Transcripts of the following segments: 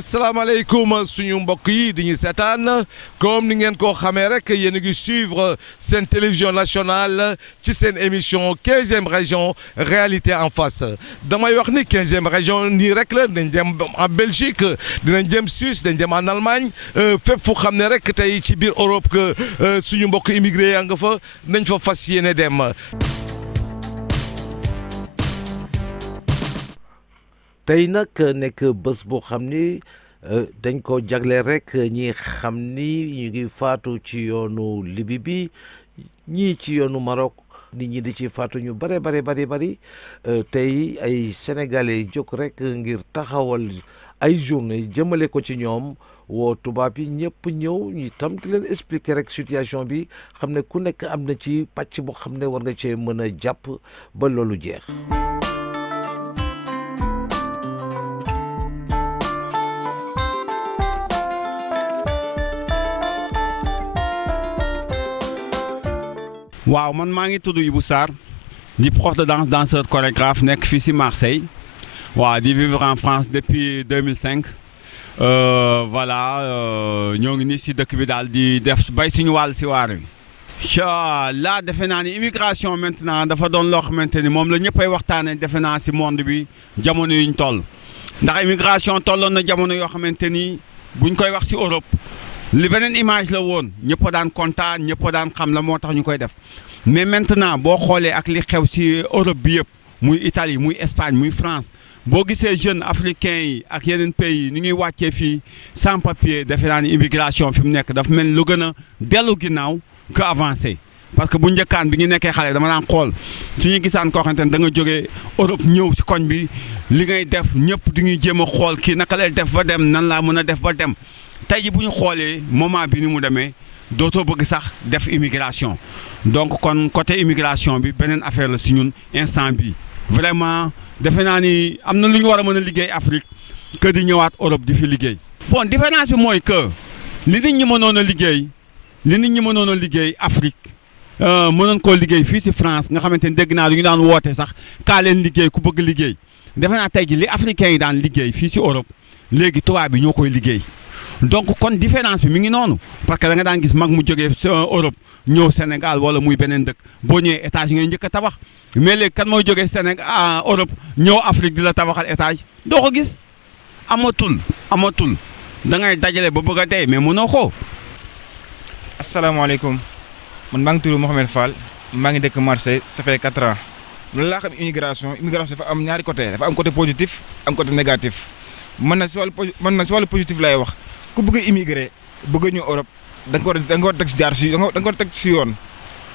salaamaaleykum suñu mbokk yi di ñu seetaan comme ni ngeen ko xamee rek yéen a ngi suivre seen télévision nationale ci seen émission 15e région réalité en face damay wax ni 15e région nii rek la dañ dem en Belgique dinañ dem Suisse dañ dem en Allemagne fépp fu xam ne rek tey ci biir Europe que suñu mbokk immigré yaa nga fa nañ fa fas yéene dem. tey nag nekk bés boo xam ni dañ ko jagle rek ñi xam ni ñu ngi faatu ci yoonu Libi bi ñii ci yoonu Maroc nit ñi di ci faatu ñu bari tey ay sénégalais jóg rek ngir taxawal ay journée jëmale ko ci ñoom woo tubaab yi ñëpp ñëw ñu tam di leen expliquer rek situation bi xam ne ku nekk am na ci pàcc boo xam ne war nga cee mën a jàpp ba loolu jeex. waaw man maa ngi tudd Ibou Sarr di prof de danse danseur chorégraphe nekk fii si Marseille waaw di vivre en France depuis 2005 voilà ñoo ngi nii si dëkk bi daal di def bay suñu wàll si waar wi. là defe naa ni immigration maintenant dafa doon loo xamante ni moom la ñëppay waxtaanee defe naa si monde bi jamono yuñ toll ndax immigration tolloon na jamono yoo xamante ni buñ koy wax si Europe. li beneen image la woon ñëpp daan kontaan ñëpp daan xam la moo tax ñu koy def mais maintenant boo xoolee ak li xew ci Europe bi yëpp muy Italie muy Espagne muy France boo gisee jeunes africains yi ak yeneen pays yi ni ñuy wàccee fii sans papier defe naa ni immigration fi mu nekk dafa mel ni lu gën a dellu ginnaaw que avancé parce que bu njëkkaan bi ñu nekkee xale dama daan xool suñu gisaan koo xamante ne da nga jógee Europe ñëw ci koñ bi li ngay def ñëpp di ñuy jéem a xool kii naka lay def ba dem nan laa mën a def ba dem. tey ji bu ñu xoolee moment bi ni mu demee dootoo bëgg sax def immigration donc kon côté immigration bi beneen affaire la si ñun instant bi vraiment defe naa ni am na lu ñu war a mën a liggéey Afrique que di ñëwaat Europe di fi liggéey. bon différence bi mooy que li nit ñi mënoon a liggéey Afrique mënoon koo liggéey fii si France nga xamante ni dégg naa lu ñu daan woote sax kaa leen liggéey ku bëgg liggéey defe naa tey ji li africains yi daan liggéey fii si Europe léegi tubaab bi ñoo koy liggéey. donc kon différence bi mi ngi noonu parce que da nga daan gis mag mu jógee Europe ñëw Sénégal wala muy beneen dëkk boo ñëwee étage ngay njëkk a tabax mais léegi kan mooy jógee Sénégal Europe ñëw Afrique di la tabaxal étage doo ko gis amatul da ngay dajale ba bëgg a dee mais mënoo ko. asalaamaaleykum man maa ngi tudd Mouhamed Fall maa ngi dëkk Marseille ça fait 4 ans loolu laa xam immigration dafa am ñaari côté dafa am côté positif am côté négatif man na si wàllu positif lay wax. ku bëgg a immigré bëgg a ñëw Europe da nga ko war a teg si jaar si da nga ko war a teg si yoon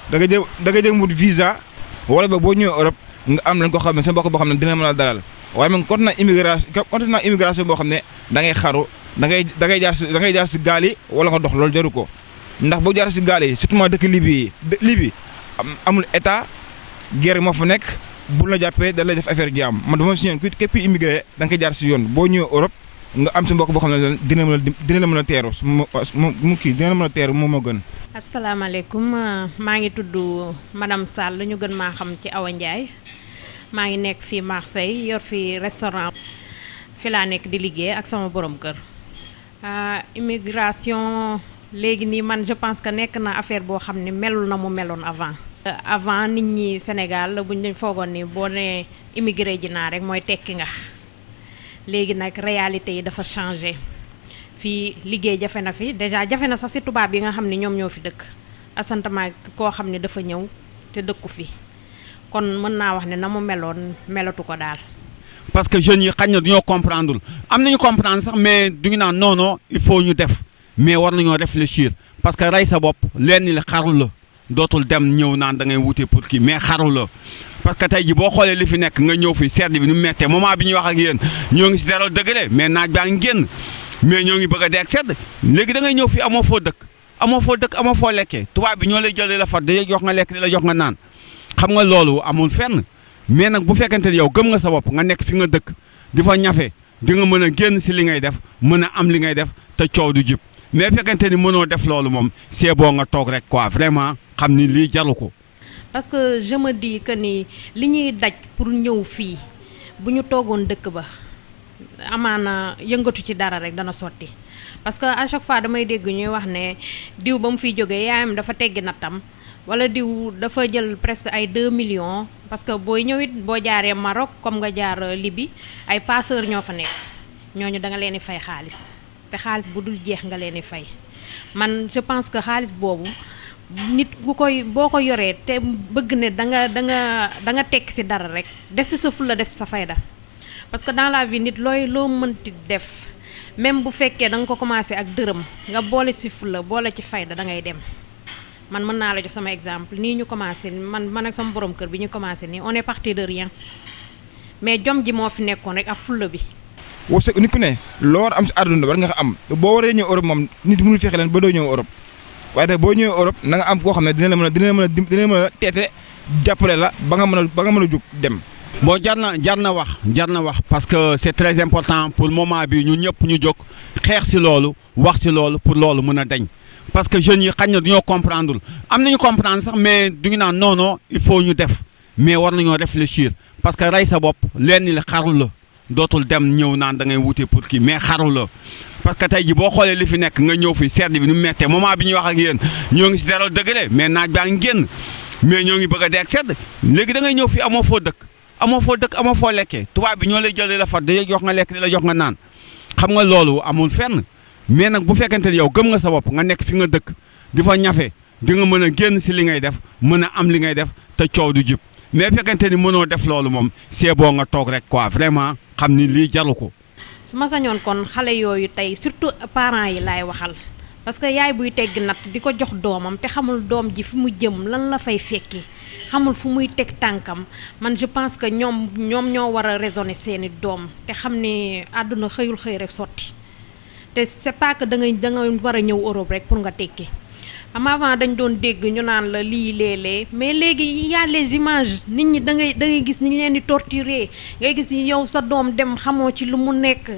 da nga jëm wut visa wala ba boo ñëwee Europe nga am lañ ko xam ne sa mbokk boo xam ne dina mën a dalal waaye man continent immigration boo xam ne da ngay xaru da ngay jaar si gaal yi wala nga dox loolu jaru ko ndax boo jaar si gaal yi surtout dëkk Libye amul état guerre moo fa nekk bu la jàppee da lay def affaire jaam man dama si ñëw képp immigré da nga koy jaar si yoon boo ñëwee Europe. nga am si mbokk boo xam ne dina la mën a teeru dina la mën a teeru moom moo gën. asalaamaaleykum maa ngi tudd madame Sall ñu gën maa xam ci Awa Ndiaye maa ngi nekk fii Marseille yor fi restaurant fi laa nekk di liggéey ak sama borom kër. immigration léegi nii man je pense que nekk na affaire boo xam ne melul na mu meloon avant. avant nit ñi Sénégal buñ dañ foogoon ni boo nee immigré ji naa rek mooy tekki nga. léegi nag réalité yi dafa changé fii liggéey jafe na fi déjà jafe na sax si tubaab yi nga xam ne ñoom ñoo fi dëkk asantama koo xam ne dafa ñëw te dëkku fi kon mën naa wax ne na mu meloon melatu ko daal. parce que jeunes yi xañ na duñoo comprendre am nañu comprendre sax mais du ñu naan non il faut ñu def mais war nañoo réfléchir parce que rey sa bopp leen ni la xaru la dootul dem ñëw naan da ngay wute pour kii mais xaru la. parce que tey ji boo xoolee li fi nekk nga ñëw fi sedd bi ni mu méttee moment bi ñuy wax ak yéen ñoo ngi si 0 degré mais naaj baa ngi génn mais ñoo ngi bëgg a dee ak sedd léegi da ngay ñëw fi amoo foo dëkk amoo foo lekkee tubaab bi ñoo lay jël la fat da jox nga lekk di la jox nga naan xam nga loolu amul fenn mais nag bu fekkente ne yow gëm nga sa bopp nga nekk fi nga dëkk di fa ñafe di nga mën a génn si li ngay def mën a am li ngay def te coow du jib mais fekkente ni mënoo def loolu moom c'est bon nga toog rek quoi vraiment xam ni lii jaru ko. parce que je me dis que ni li ñuy daj pour ñëw fii bu ñu toogoon dëkk ba amaana yëngatu ci dara rek dana sotti parce que à chaque fois damay dégg ñuy wax ne diw ba mu fiy jógee yaayam dafa teggi nattam wala diw dafa jël presque ay 2 millions parce que booy ñëwit boo jaaree Maroc comme nga jaar Libye ay passeurs ñoo fa nekk ñooñu da nga leen di fay xaalis te xaalis bu dul jeex nga leen di fay man je pense que xaalis boobu nit ku koy boo ko yoree te bëgg ne da nga tekki ci dara rek def ci sa fulla def ci sa fayda parce que dans la vie nit loo mënti def même bu fekkee da nga ko commencé ak dërëm nga boole ci fulla boole ci fayda da ngay dem man mën naa la jox sama exemple nii ñu commencé man ak sama borom kër bi ñu commencé nii on est parti de rien mais jom ji moo fi nekkoon rek ak fulla bi. wërsëg nit ku ne loo war am si àdduna war nga ko am boo waree ñëw Europe moom nit mënul fexe leen ba doo ñëw Europe waaye nag boo ñëwee Europe na nga am koo xam ne dina la mën a teete jàppale la ba nga mën a jug dem. bon jar na wax parce que c'est très important pour moment bi ñun ñëpp ñu jóg xeex ci loolu wax ci loolu pour loolu mën a dañ parce que jeunes yi xañ na duñoo comprendre am nañu comprendre sax mais du ngi naan non il faut ñu def mais war nañoo réfléchir parce que rey sa bopp leen ni la xaru la dootul dem ñëw naan da ngay wute pour kii mais xaru la parce que tey ji boo xoolee li fi nekk nga ñëw fi sedd bi nu mu mettee moment bi ñuy wax ak yéen ñoo ngi ci 0 degré mais naaj baa ngi génn mais ñoo ngi bëgg a dee ak sedd léegi da ngay ñëw fi amoo foo dëkk amoo foo lekkee tubaab bi ñoo lay jël la fat da jox nga lekk di la jox nga naan xam nga loolu amul fenn mais nag bu fekkente ne yow gëm nga sa bopp nga nekk fi nga dëkk di fa ñafe di nga mën a génn si li ngay def mën a am li ngay def te coow du jib mais fekkente ni mënoo def loolu moom c'est bon nga toog rek quoi vraiment xam ni lii jaru ko. su ma sañoon kon xale yooyu tey surtout parents yi laay waxal parce que yaay buy tegg natt di ko jox doomam te xamul doom ji fi mu jëm lan la fay fekki xamul fu muy teg tànkam man je pense que ñoom ñoo war a raisonner seeni doom te xam ne àdduna xëyul xëy rek sotti te c'est pas que da nga war a ñëw Europe rek pour nga tekki am avant dañ doon dégg ñu naan la lii léeg-léeg mais léegi y a les images nit ñi da ngay gis ni ñu leen di torturer ngay gis yow sa doom dem xamoo ci lu mu nekk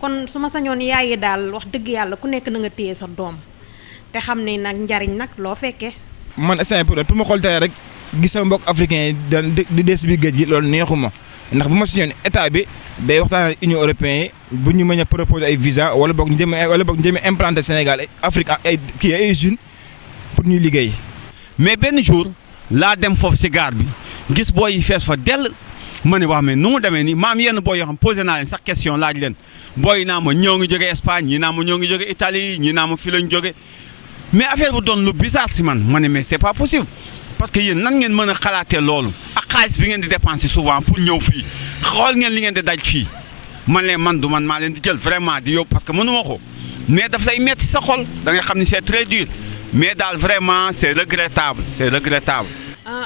kon su ma sañoon yaayi daal wax dëgg yàlla ku nekk na nga téye sa doom te xam ne nag njariñ nag loo fekkee. man instant pour ma xool tey rek gis sama mbokk africain yi di des bi géej gi loolu neexuma ndax bu ma sañoon état bi day waxtaan ak Union européenne bu ñu mën a proposer ay visa wala boog ñu jëm a implanter Sénégal Afrique ak ay jeunes pour ñuy liggéey. mais benn jour laa dem foofu si gaar bi gis booy yi fees fa dell ma ne wax mais nu mu demee nii maam yenn booy yoo xam posé naa leen sax question laaj leen booy naa ma ñoo ngi jóge Espagne ñii naa ma ñoo ngi jóge Italie ñii naa ma fi lañ jóge mais affaire bu doon lu bizarre si man ma ne mais c'est pas possible parce que yéen nan ngeen mën a xalaatee loolu ak xaalis bi ngeen di dépenser souvent pour ñëw fii xool ngeen li ngeen di daj fii man maa leen di jël vraiment di yóbbu parce que mënuma ko mais daf lay metti sa xol da nga xam ni c'est très dur. mais daal vraiment c'est regrettable.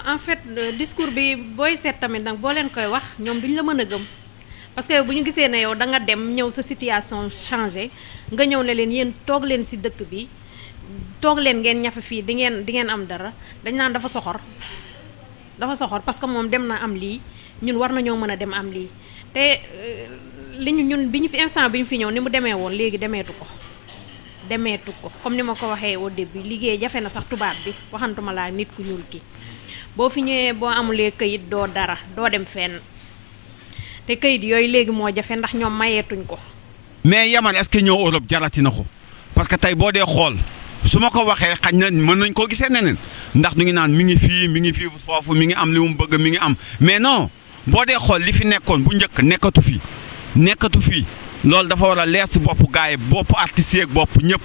En fait discours bi booy seet tamit nag boo leen koy wax ñoom duñ la mën a gëm parce que bu ñu gisee ne yow da nga dem ñëw sa situation changé nga ñëw ne leen yéen toog leen ci dëkk bi toog leen ngeen ñafe fii di ngeen am dara dañ naan dafa soxor parce que moom dem na am lii ñun war nañoo mën a dem am lii te li ñun bi ñu fi instant bi ñu fi ñëw ni mu demee woon léegi demeetu ko comme ni ma ko waxee au début liggéey jafe na sax tubaab bi waxantuma laa nit ku ñuul ki boo fi ñëwee boo amulee këyit doo dara doo dem fenn te këyit yooyu léegi moo jafe ndax ñoom mayeetuñ ko. mais Yaman est-ce que ñëw Europe jarati na ko parce que tey boo dee xool su ma ko waxee xañ na mën nañ koo gisee neneen ndax du ngi naan mi ngi fii foofu mi ngi am li mu bëgg mi ngi am mais non boo dee xool li fi nekkoon bu njëkk nekkatu fii. loolu dafa war a leer si bopp gars yi bopp artistes yeeg bopp ñëpp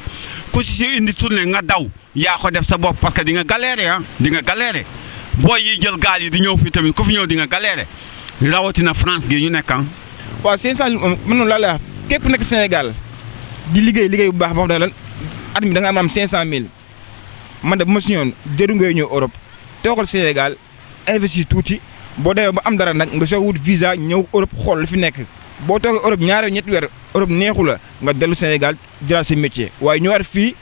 ku si indi tournée nga daw yaa ko def sa bopp parce que di nga galérer booy yi jël gaal yi di ñëw fii tamit ku fi ñëw di nga galérer rawatina France gi ñu nekk waaw 500 mën noonu laa la képp nekk Sénégal di liggéey bu baax boo xam ne at mi da nga am 500000 man de bu ma si ñëwoon jëru ngay ñëw Europe toogal Sénégal investir tuuti boo demee ba am dara nag nga soo wut visa ñëw Europe xool lu fi nekk. boo toogee Europe ñaari ñetti weer Europe neexu la nga dellu Sénégal jëlaat si métier waaye ñëwaat fii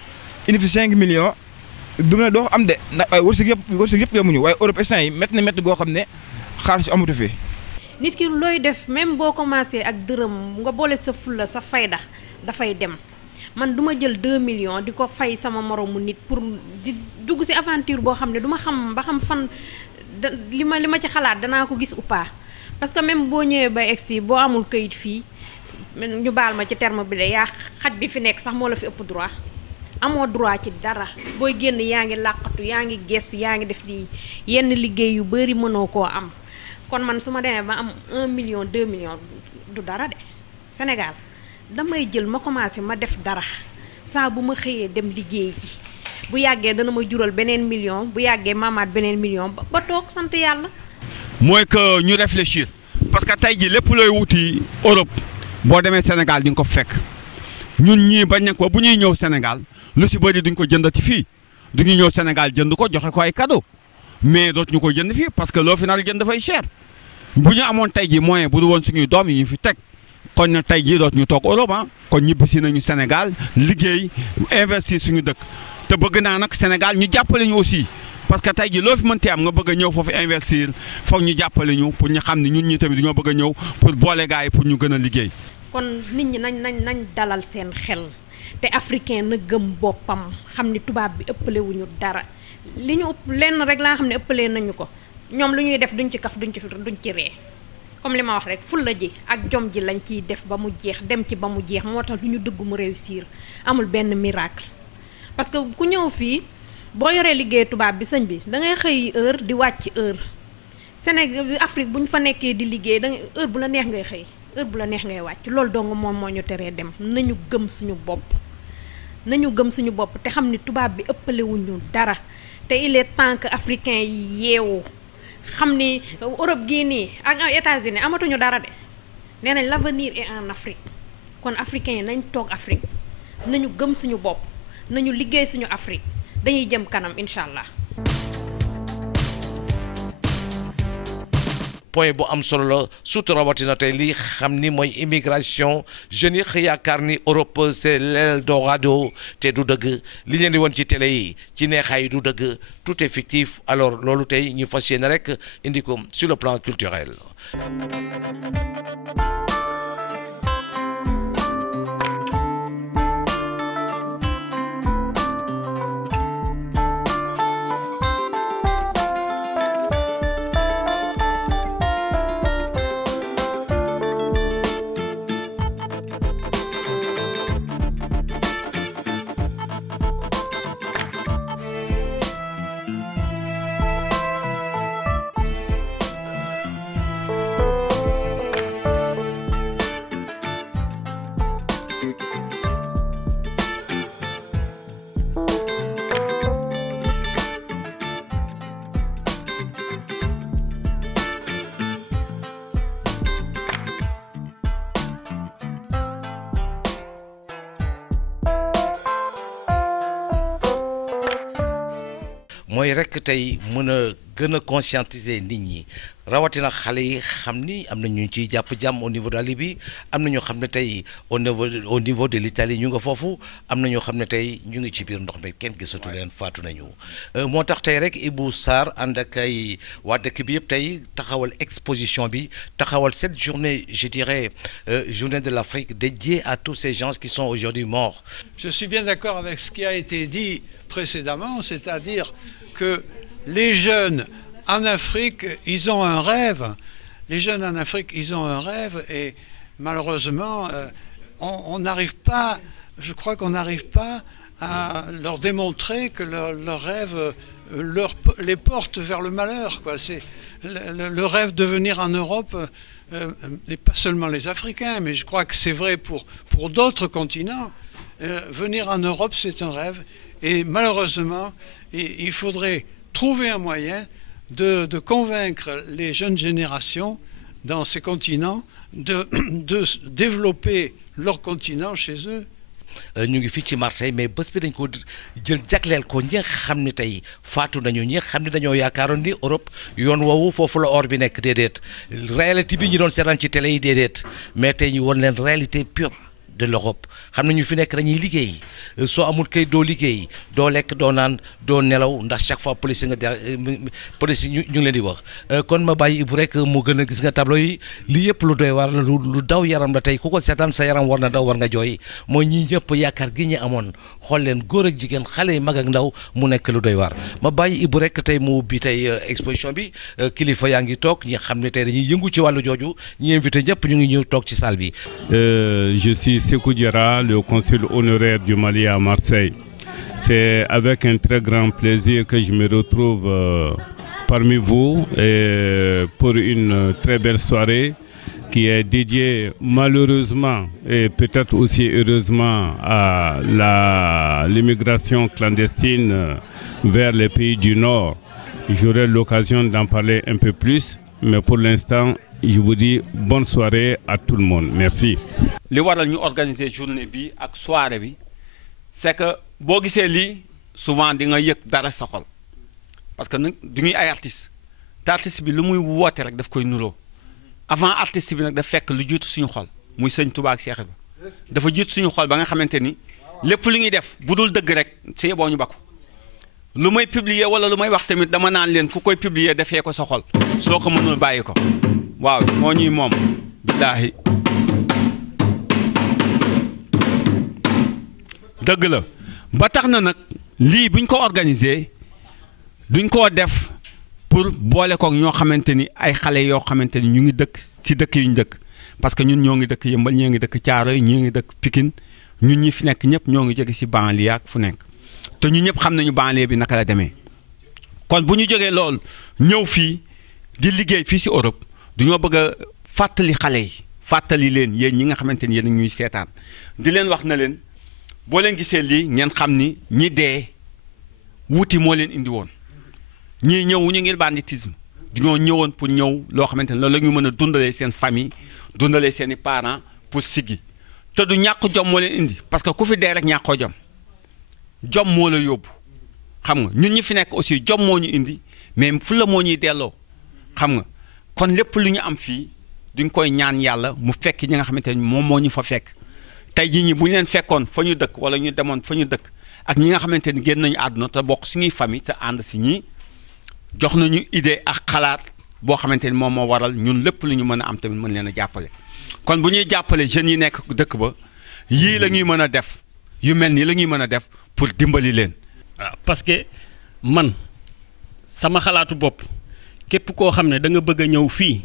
indi fi 5 millions du ne doo am de ndax ay wërsëg yëpp yemuñu waaye Europe instant yi métti goo xam ne xaalis amatu fi. nit ki looy def même boo commencé ak dërëm nga boole sa fulla sa fayda dafay dem man duma jël 2 millions di ko fay sama moromu nit pour di dugg si aventure boo xam ne duma xam ba xam fan li ma ci xalaat danaa ko gis ou pas. parce que même boo ñëwee ba egsi boo amul këyit fii ñu baal ma ci terme bi de yaa xaj bi fi nekk sax moo la fi ëpp droit amoo droit ci dara booy génn yaa ngi làqatu yaa ngi gestu yaa ngi def lii yenn liggéey yu bari mënoo koo am kon man su ma demee ba am 1 million 2 millions du dara de Sénégal damay jël ma commencé ma def dara saa bu ma xëyee dem liggéey ji bu yàggee dana ma jural beneen million bu yàggee maamaat beneen million ba toog sant yàlla. mooy que ñu réfléchir parce que tey jii lépp looy wuti Europe boo demee Sénégal di nga ko fekk ñun ñii bañ na ko bu ñuy ñëw Sénégal lu si bëri duñ ko jëndati fii du ñu ñëw Sénégal jënd ko joxe ko ay cadeau mais dootuñu ko jënd fii parce que loo fi nar jënd dafay cher bu ñu amoon tey jii moyen bu du woon suñuy doom yi ñu fi teg kon na tey jii dootuñu toog Europe kon ñibbisi nañu Sénégal liggéey investir suñu dëkk te bëgg naa nag Sénégal ñu jàppale ñu aussi parce que tey jii loo fi mënti am nga bëgg a ñëw foofu investir foog ñu jàppale ñu pour ñu xam ne ñun ñi tamit dañoo bëgg a ñëw pour boole gars yi pour ñu gën a liggéey. kon nit ñi nañ dalal seen xel te africain na gëm boppam xam ni tubaab bi ëppale wuñu dara li ñu ëpp lenn rek laa xam ne ëppalee nañu ko ñoom lu ñuy def duñ ci kaf duñ ci ree comme li ma wax rek fulla ji ak jom ji lañ ciy def ba mu jeex dem ci ba mu jeex moo tax lu ñu dëgg mu réussir amul benn miracle parce que ku ñëw fii boo yoree liggéey tubaab bi sëñ bi da ngay xëy heure di wàcc heure Sénégal Afrique bu ñu fa nekkee di liggéey da heure bu la neex ngay xëy heure bu la neex ngay wàcc loolu dong moom moo ñu teree dem nañu gëm suñu bopp te xam ni tubaab bi ëppalewuñu dara te il est temps que africain yi yeewu xam ni Europe gii nii ak États-Unis amatuñu dara de nee nañ l'avenir est en Afrique kon africain yi nañ toog Afrique nañu gëm suñu bopp nañu liggéey suñu Afrique dañuy jëm kanam incha allah. point bu am solo la surtout rawatina tey li xam ni mooy immigration jeunes yi xëy yaakaar ni Europe c'est l'Eldorado te du dëgg li leen di woon ci télé yi ci neexaay du dëgg tout est fictif alors loolu tey ñu fas yéene rek indi ko sur le plan culturel. mooy rek tey mën a gën a conscientiser nit ñi rawatina xale yi xam ni am na ñu ciy jàpp jàmm au niveau de la Libye am na ñoo xam ne tey au niveau de l'Italie ñu nga foofu am na ñoo xam ne tey ñu ngi ci biir ndox mi kenn gisatu leen faatu nañu moo tax tey rek Ibou Sarr ànd ak ay waa dëkk bi yëpp tey taxawal exposition bi taxawal cette journée je dirais journée de l'Afrique dédiée à tous ces gens qui sont aujourd'hui morts. Je suis bien d'accord avec ce qui a été dit précédemment, c'est-à-dire que les jeunes en Afrique, ils ont un rêve. Les jeunes en Afrique, ils ont un rêve et malheureusement, on n'arrive pas, je crois qu'on n'arrive pas à leur démontrer que leur rêve les porte vers le malheur, quoi. C'est le rêve de venir en Europe, et pas seulement les Africains, mais je crois que c'est vrai pour d'autres continents. Venir en Europe, c'est un rêve. Et malheureusement, il faudrait trouver un moyen de convaincre les jeunes générations dans ces continents de développer leur continent chez eux. ñu ngi fii ci Marseille mais bés bi dañ ko jël jagleel ko ñi nga xam ne tey faatu nañu ñi nga xam ne dañoo yaakaaroon ni Europe yoon woowu foofu la or bi nekk déedéet réalité bi ñu doon seetaan ci télé yi déedéet mais tey ñu won leen réalité pure de l'Europe xam ne ñu fi nekk dañuy liggéey soo amul kay doo liggéey doo lekk doo naan doo nelaw ndax chaque fois police police ñu ngi leen di wax kon ma bàyyi Ibou rek mu gën a gis nga tableau yi lii yëpp lu doy war la lu daw yaram la tey ku ko seetaan sa yaram war na daw war nga jooy mooy ñii ñëpp yaakaar gi ñu amoon xool leen góor ak jigéen xale yi mag ak ndaw mu nekk lu doy waar ma bàyyi Ibou rek tey mu ubbi tey exposition bi kilifa yaa ngi toog ñi xam ne tey dañuy yëngu ci wàllu jooju ñi invité ñëpp ñu ngi ñëw toog ci salle bi. Je suis Sékou Diarra, le consul honoraire du Mali à Marseille. C'est avec un très grand plaisir que je me retrouve parmi vous pour une très belle soirée qui est dédiée malheureusement et peut-être aussi heureusement à l'immigration clandestine vers les pays du Nord. J'aurai l'occasion d'en parler un peu plus, mais pour l'instant, je vous dis bonne soirée à tout le monde. Merci. li waral ñu organiser journée bi ak soirée bi c'est que boo gisee lii souvent di nga yëg dara sa xol parce que nag du ñuy ay artistes te artiste bi lu muy woote rek daf koy nuroo avant artiste bi nag daf fekk lu jiitu suñu xol muy sëñ Touba ak Cheikh bi dafa jiitu suñu xol ba nga xamante ni lépp lu ñuy def bu dul dëgg rek c'est boo ñu bakku lu may publier wala lu may wax tamit dama naan leen ku koy publier defee ko sa xol soo ko mënul bàyyi ko waaw moo ñuy moom billaahi dëgg la ba tax na nag lii buñ ko organiser duñ koo def pour boole koog ñoo xamante ni ay xale yoo xamante ni ñu ngi dëkk ci dëkk yu ñu dëkk parce que ñun ñoo ngi dëkk Yëmbal ñii ngi dëkk Thiaroye ñii ngi dëkk Pikine ñun ñi fi nekk ñëpp ñoo ngi jóge ci banlieue ak fu nekk te ñu ñëpp xam nañu banlieue bi naka la demee kon bu ñu jógee loolu ñëw fii di liggéey fii ci Europe duñoo bëgg a fàttali xale yi fàttali leen yéen ñi nga xamante ni yéen ñuy seetaan di leen wax na leen boo leen gisee lii ngeen xam ni ñi dee wuti moo leen indi woon ñii ñëw ñu ngir banditisme dañoo ñëwoon pour ñëw loo xamante ne loolu la ñu mën a dundalee seen famille dundalee seen i parents pour siggi te du ñàkk jom moo leen indi parce que ku fi dee rek ñàkkoo jom moo la yóbbu xam nga ñun ñi fi nekk aussi jom moo ñu indi mais fu la moo ñuy delloo xam nga kon lépp lu ñu am fii duñ koy ñaan yàlla mu fekk ñi nga xamante ni moom moo ñu fa fekk tey jii ñi bu ñu leen fekkoon fa ñu dëkk wala ñu demoon fa ñu dëkk ak ñi nga xamante ni génn nañu àdduna te bokk suñuy famille te ànd si ñii jox nañu idée ak xalaat boo xamante ni moom moo waral ñun lépp lu ñu mën a am tamit mën leen a jàppale kon bu ñuy jàppale jeunes yi nekk dëkk ba yii la ñuy mën a def yu mel nii la ñuy mën a def pour dimbali leen. waaw parce que man sama xalaatu bopp képp koo xam ne da nga bëgg a ñëw fii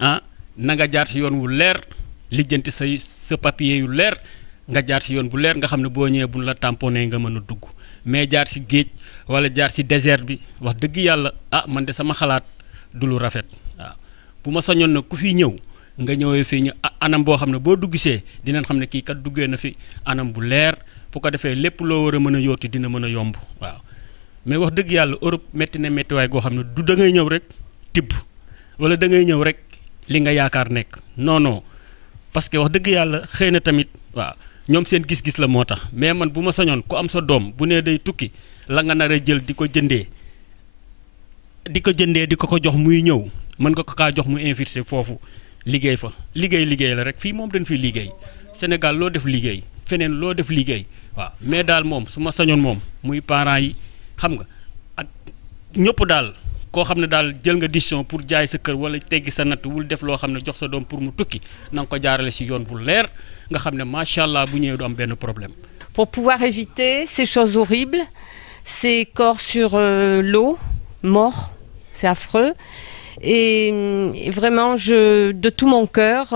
ah na nga jaar ci yoon wu leer lijjanti sa papier yu leer nga jaar ci yoon bu leer nga xam ne boo ñëwee buñ la tamponné nga mën a dugg mais jaar ci géej wala jaar ci désert bi wax dëgg yàlla ah man de sama xalaat du lu rafet waaw bu ma sañoon nag ku fi ñëw nga ñëwee fii ñu anam boo xam ne boo duggisee dinañ xam ne kii kat duggee na fi anam bu leer bu ko defee lépp loo war a mën a yóoti dina mën a yomb waaw mais wax dëgg yàlla Europe métti na méttiwaay goo xam ne du da ngay ñëw rek tibb wala da ngay ñëw rek li nga yaakaar nekk non non parce que wax dëgg yàlla xëy na tamit waaw ñoom seen gis-gis la moo tax mais man bu ma sañoon ku am sa doom bu nee day tukki la nga nar a jël di ko jëndee di ko jox muy ñëw mën nga ko kaa jox mu investir foofu liggéey fa liggéey la rek fii moom dañ fi liggéey Sénégal loo def liggéey feneen loo def liggéey waaw mais daal moom su ma sañoon moom muy parents yi xam nga ak ñëpp daal koo xam ne daal jël nga décision pour jaay sa kër wala teggi sa natt wul def loo xam ne jox sa doom pour mu tukki na nga ko jaarale ci yoon bu leer nga xam ne macha allah bu ñëwee du am benn problème. Pour pouvoir éviter ces choses horribles, ces corps sur l'eau, morts, c'est affreux. Et vraiment, de tout mon cœur,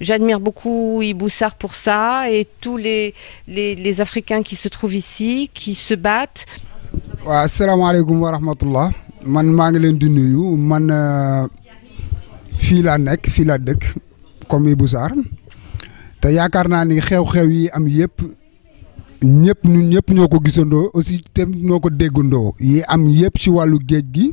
j'admire beaucoup Ibou Sarr pour ça et tous les Africains qui se trouvent ici, qui se battent. waaw asalaamaaleykum wa rahmatullah man maa ngi leen di nuyu man fii laa nekk fii laa dëkk comme Ibou Sarr te yaakaar naa ni xew-xew yi am yëpp ñun ñëpp ñoo ko gisandoo aussi te ñoo ko déggandoo yi am yëpp ci wàllu géej gi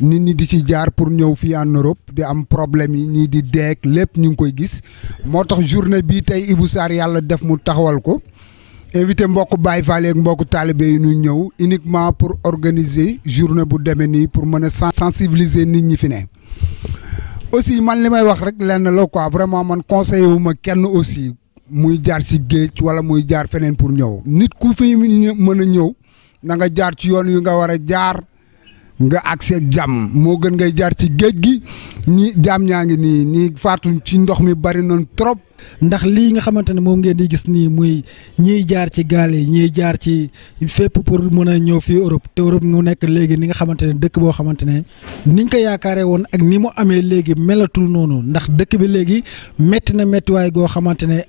nit ñi di ci jaar pour ñëw fii en Europe di am problème yi ñii di deeg lépp ñu ngi koy gis moo tax journée bii tey Ibou Sarr yàlla def mu taxawal ko invité mbokk Baye Fall ak mbokk taalibe yi ñu ñëw uniquement pour organiser journée bu demee nii pour mën a sensibiliser nit ñi fi ne aussi man li may wax rek lenn la quoi vraiment man conseillé wu ma kenn aussi muy jaar ci géej wala muy jaar feneen pour ñëw nit ku fi mën a ñëw na nga jaar ci yoon wi nga war a jaar nga accès ak jàmm moo gën ngay jaar ci géej gi ñi jàmm ñaa ngi nii ñi faatu ci ndox mi bari noonu trop. ndax lii nga xamante ne moom ngeen di gis nii muy ñiy jaar ci gaal yi ñiy jaar ci fépp pour mën a ñëw fii Europe te Europe mu nekk léegi ni nga xamante ne dëkk boo xamante ne niñ ko yaakaaree woon ak ni mu amee léegi melatul noonu ndax dëkk bi léegi métti na méttiwaay goo xamante ne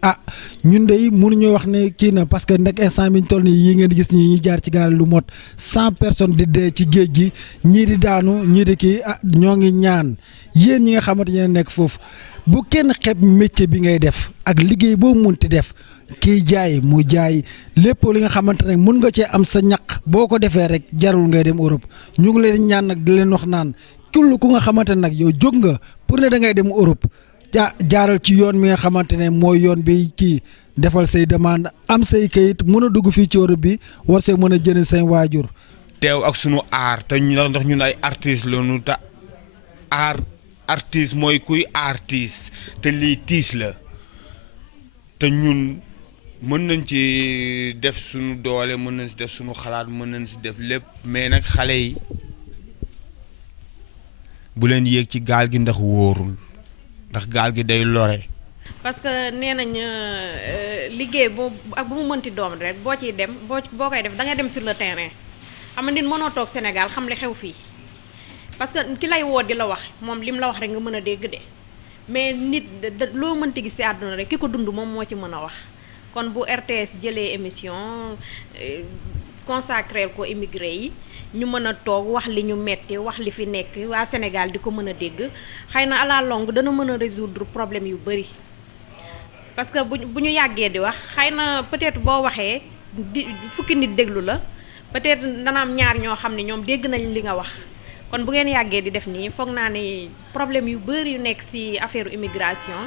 ñun de mënuñoo wax ne kii na parce que nag instant bi ñu toll nii yii ngeen di gis nii ñuy jaar ci gaal lu mot 100 personnes di dee ci géej gi ñii di daanu ñii di kii ñoo ngi ñaan yéen ñi nga xamante ne nekk foofu. bu kenn xeeb métier bi ngay def ak liggéey boo munti def kiy jaay mu jaay lépp li nga xamante ne mun nga cee am sa ñaq boo ko defee rek jarul ngay dem Europe ñu ngi leen ñaan nag di leen wax naan kull ku nga xamante ne nag yow jóg nga pour ne da ngay dem Europe jaaral ci yoon mi nga xamante ne mooy yoon bi kii defal say demande am say kayit mën a dugg fii ci Europe bi war see mën a jëriñ say waajur. teew ak sunu aar te ñu ndax ñun ay artistes la ñu ta aar. artiste mooy kuy artiste te lii tiis la te ñun mën nañ ci def suñu doole mën nañ ci def suñu xalaat mën nañ ci def lépp mais nag xale yi bu leen yéeg ci gaal gi ndax wóorul ndax gaal gi day lore. parce que nee nañ liggéey boobu ak bu mu mënti doom rek boo ciy dem boo koy def da ngay dem sur le terrain xam nga nit mënoo toog Sénégal xam li xew fii. parce que ki lay woo di la wax moom lim la wax rek nga mën a dégg de mais nit loo mënti gis ci àdduna rek ki ko dund moom moo ci mën a wax kon bu RTS jëlee émission consacré ko immigré yi ñu mën a toog wax li ñu metti wax li fi nekk waa Sénégal di ko mën a dégg xëy na à la longue dana mën a résoudre problème yu bari parce que bu ñu yàggee di wax xëy na peut-être boo waxee fukki nit déglu la peut-être dana am ñaar ñoo xam ne ñoom dégg nañ li nga wax. kon bu ngeen yàggee di def nii foog naa ni problème yu bëri yu nekk ci affaire immigration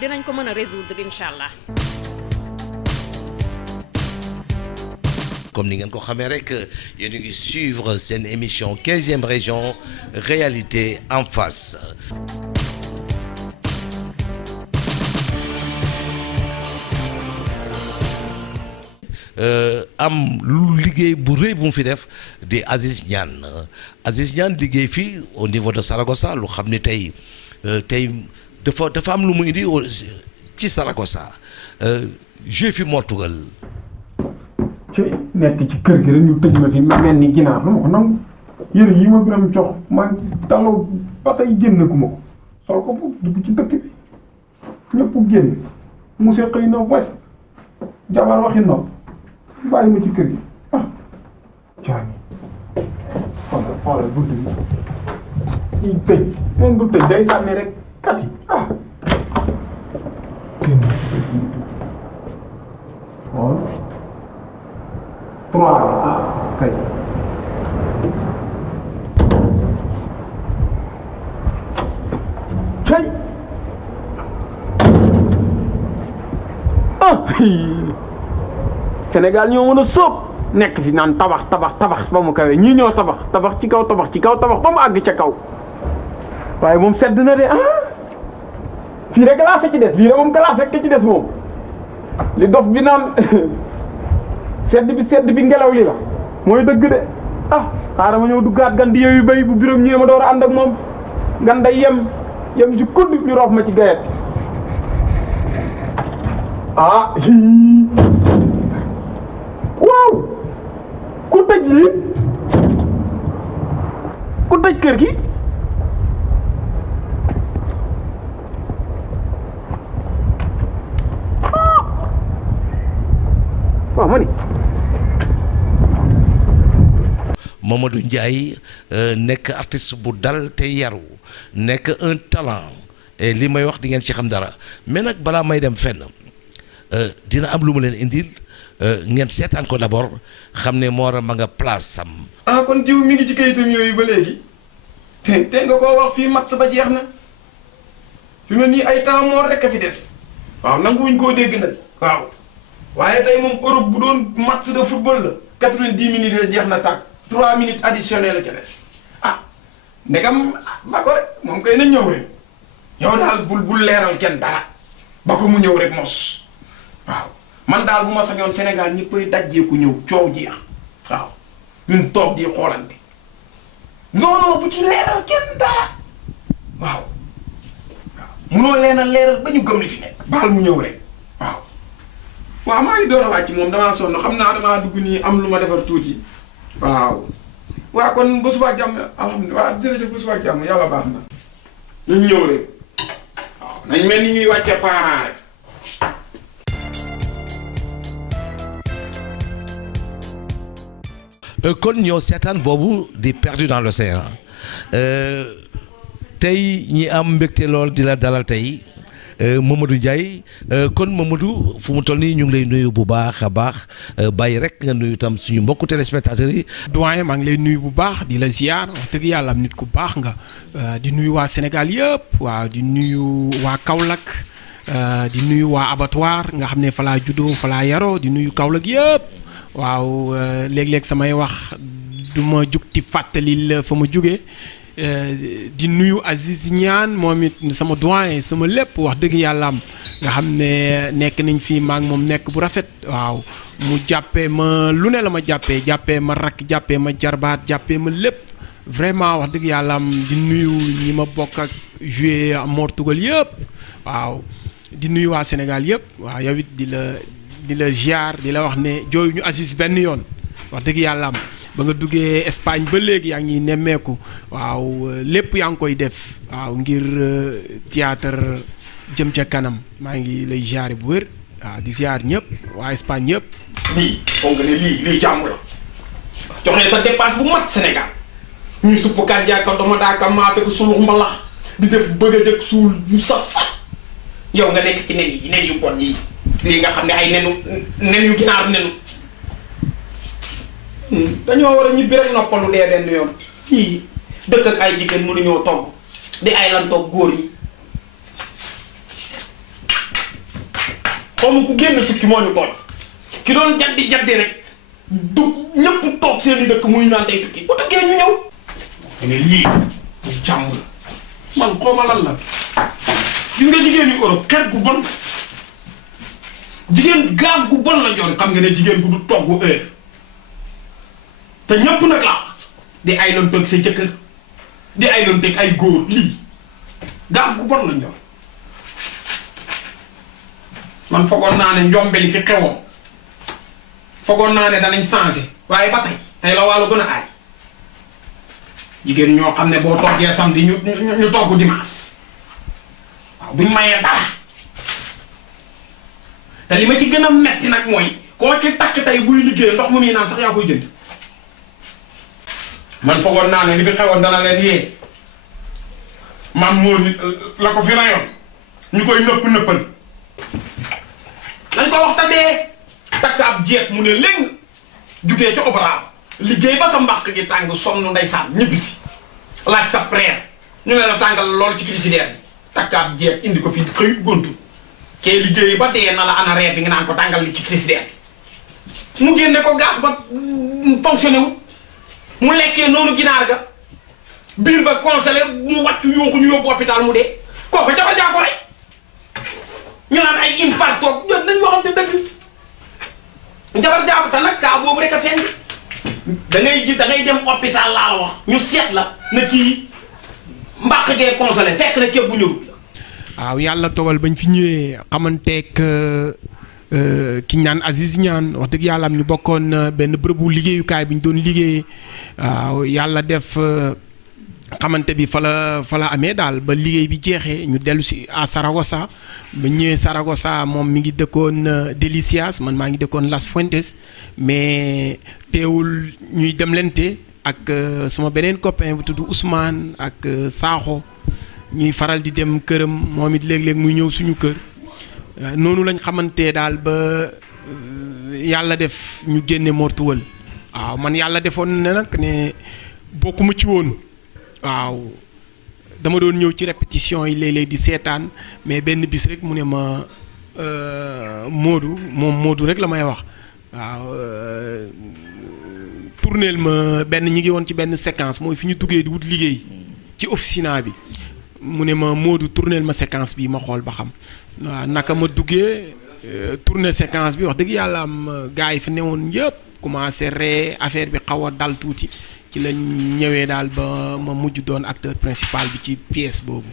dinañ ko mën a résoudre incha allah. comme ni ngeen ko xamee rek yéen a ngi suivre seen émission 15e région réalité en face. am lu liggéey bu rëy bu mu fi def di Aziz Niane liggéey fii au niveau de Saragossa lu xam ni tey dafa am lu mu indi ci Saragossa jeu fi Portugal. ci nekk ci kër gi rek ñu tëj ma fi mel ni ginaar lu ma ko nangu yére yi ma biram jox man taloo ba tey génn gu ma ko sol ko bu dugg ci dëkk bi ñëpp génn monsieur xëy na wes jabar waxi noonu bàyyi ma ci kër gi caani xoolal bunt bi i tëj moom du tëj day sànni rek kat yi xool 3 kay cay Sénégal ñoo mën a sóob nekk fi naan tabax ba mu kawee ñii ñoo tabax ci kaw ba mu àgg ca kaw waaye moom sedd na de fii rek glace ci des lii de moom glace rek ci des moom li dof bi naan sedd bi ngelaw li la mooy dëgg de xaaral ma ñëw duggaat gan di yeewu bay bu biram ñëwee ma door a ànd ak moom gan day yem ci kudd ñu roof ma ci gayet waaw ku tëj lii ku tëj kër gi waaw ma ni Mamadou Ndiaye nekk artiste bu dal te yaru nekk un talent et li may wax di ngeen ci xam dara mais nag balaa may dem fenn dina am lu mu leen indil ngeen seetaan ko d'abord xam ne Mor ma nga place sam. kon jiw mi ngi ci kayitam yooyu ba léegi te nga koo wax fii mat sa ba jeex na fi mu ne nii ay temps Mor rek a fi des waaw nanguwuñ koo dégg nag waaw waaye tey moom Europe bu doon match de football la 90 minutes la jeex na tàkk 3 minutes additionnelles la ca des ndegam ba ko rek moom kay na ñëw rek yow daal bul leeral kenn dara ba ko mu ñëw rek mos waaw man daal bu ma sañoon Sénégal ñëppay dajjeeku ñëw coow jeex waaw ñun toog di xoolante non bu ci leeral kenn dara waaw munoo leeral ba ñu gëm li fi nekk baal mu ñëw rek waaw maa ngi door a wàcc moom damaa sonn xam naa damaa dugg nii am lu ma defar tuuti waaw kon ba suba ak jàmm alhamdulilah waaw jërëjëf ba suba ak jàmm yàlla baax na nañ ñëw rek waaw nañ mel ni ñuy wàcce parent rek. kon ñoo seetaan boobu di perdu dans l'océan tey ñi am mbégte lool di la dalal tey Mamadou Ndiaye kon Mamadou fu mu toll nii ñu ngi lay nuyu bu baax a baax bàyyi rek nga nuyu tam suñu mbokku téléspectateurs yi. doyen maa ngi lay nuyu bu baax di la ziar wax dëgg yàlla am nit ku baax nga di nuyu waa Sénégal yëpp waaw di nuyu waa Kaolack di nuyu waa abattoir nga xam ne fa laa juddoo fa laa yaroo di nuyu Kaolack yëpp waaw léeg-léeg samay wax du ma jug ci fàttalil fa ma jóge di nuyu Aziz Niane moom it sama doyen sama lépp wax dëgg yàlla am nga xam ne nekk nañ fii maa ngi moom nekk bu rafet waaw mu jàppee ma lu ne la ma jàppee ma rakk jàppee ma jarbaat jàppee ma lépp vraiment wax dëgg yàlla am di nuyu ñi ma bokk ak joué Mor Tugal yëpp waaw di nuyu waa Sénégal yëpp waaw yow it di la ziar di la wax ne jooyu ñu Aziz benn yoon wax dëgg yàlla am ba nga duggee Espagne ba léegi yaa ngi nemmeeku waaw lépp yaa ngi koy def waaw ngir théâtre jëm ca kanam maa ngi lay ziare bu wér waaw di ziar ñëpp waa Espagne ñëpp. lii foog nga ne lii jàmm la joxe sa dépasse bu mat Sénégal ñuy supp kat jaaka dama daaka maa fekk sulux mbalax di def bëgg a jëkk suul yu saf yow nga nekk ci nen yu bon yi lii nga xam ne ay nen yu ginaar nenu dañoo war a ñibbi rek noppalu dee benn yoon fii dëkk ak ay jigéen mënuñoo togg di ay lan toog góor ñi xamu ku génn tukki moo ñu toll ki doon jaddi rek du ñëpp toog seeni dëkk muy naan day tukki bu tukkee ñu ñëw ne lii ñu jàmm la man xooma lan la gis nga jigéen yu Europe xet gu bon jigéen gaz gu bon la joon xam nga ne jigéen bu du togg heure te ñëpp nag laa di ay loon teg sa jëkkër di ay loon teg ay góor lii gaaf gu bon la ñor man fogoon naa ne njombe li fi xewoon fogoon naa ne danañ changé waaye ba tey la wàllu gën a aay jigéen ñoo xam ne boo toggee samedi ñu togg dimanche waaw buñ mayee dara te li ma ci gën a metti nag mooy koo ci takk tey buy liggéey ndox mu muy naan sax yaa koy jënd man foogoon naa ne li fi xewoon dana leen yee man moo la ko fi rayoon ñu koy nëppal nañ ko wax te dee takk ab jeet mu ne léng jugee ca opéra liggéey ba sa mbàq gi tàng sonn ndeysaan ñibbisi laaj sa prière ñu ne la tàngal lool ci frigidaire bi takk ab jeet indi ko fi xëy gontu kee liggéey ba dee na la ana reer bi nga naan ko tàngal li ci frigidaire bi mu génne ko gaz ba fonctionné wut mu lekkee noonu ginaar ga biir ba congelé mu wàcc yooxu ñu yóbbu hôpital mu dee kooku jabar jaa ko rey ñu naan ay infarct toog ñoom nañ waxante dëgg jabar jaa ko te nag kaa boobu rek a feeñ da ngay dem hôpital laa la wax ñu seet la na kii mbàq gee congelé fekk na ceeb bu ñëw. waaw yàlla togal bañ fi ñëwee xamanteeg ki ñaan Aziz Niane wax dëgg yàlla am ñu bokkoon benn bërëbu liggéeyukaay bi ñu doon liggéey waaw yàlla def xamante bi fa la amee daal ba liggéey bi jeexee ñu dellu si à Saragossa ba ñëwee Saragossa moom mi ngi dëkkoon Delicias man maa ngi dëkkoon Las Fuentes mais teewul ñuy demlante ak sama beneen copain bu tudd Ousmane ak Sakho ñuy faral di dem këram moom it léeg-léeg muy ñëw suñu kër noonu lañ xamante daal ba yàlla def ñu génne Mor Tugal waaw man yàlla defoon ne nag ne bokkuma ci woon waaw dama doon ñëw ci répétition yi léeg-léeg di seetaan mais benn bis rek mu ne ma Modou rek la may wax waaw tourneel ma benn ñi ngi woon ci benn séquence mooy fi ñu duggee di wut liggéey ci officina bi mu ne ma Modou tourneel ma séquence bi ma xool ba xam waaw naka ma duggee tourner séquence bi wax dëgg yàlla am gars yi fi newoon yëpp commencé ree affaire bi xaw a dal tuuti ci lañ ñëwee daal ba ma mujj doon acteur principal bi ci pièce boobu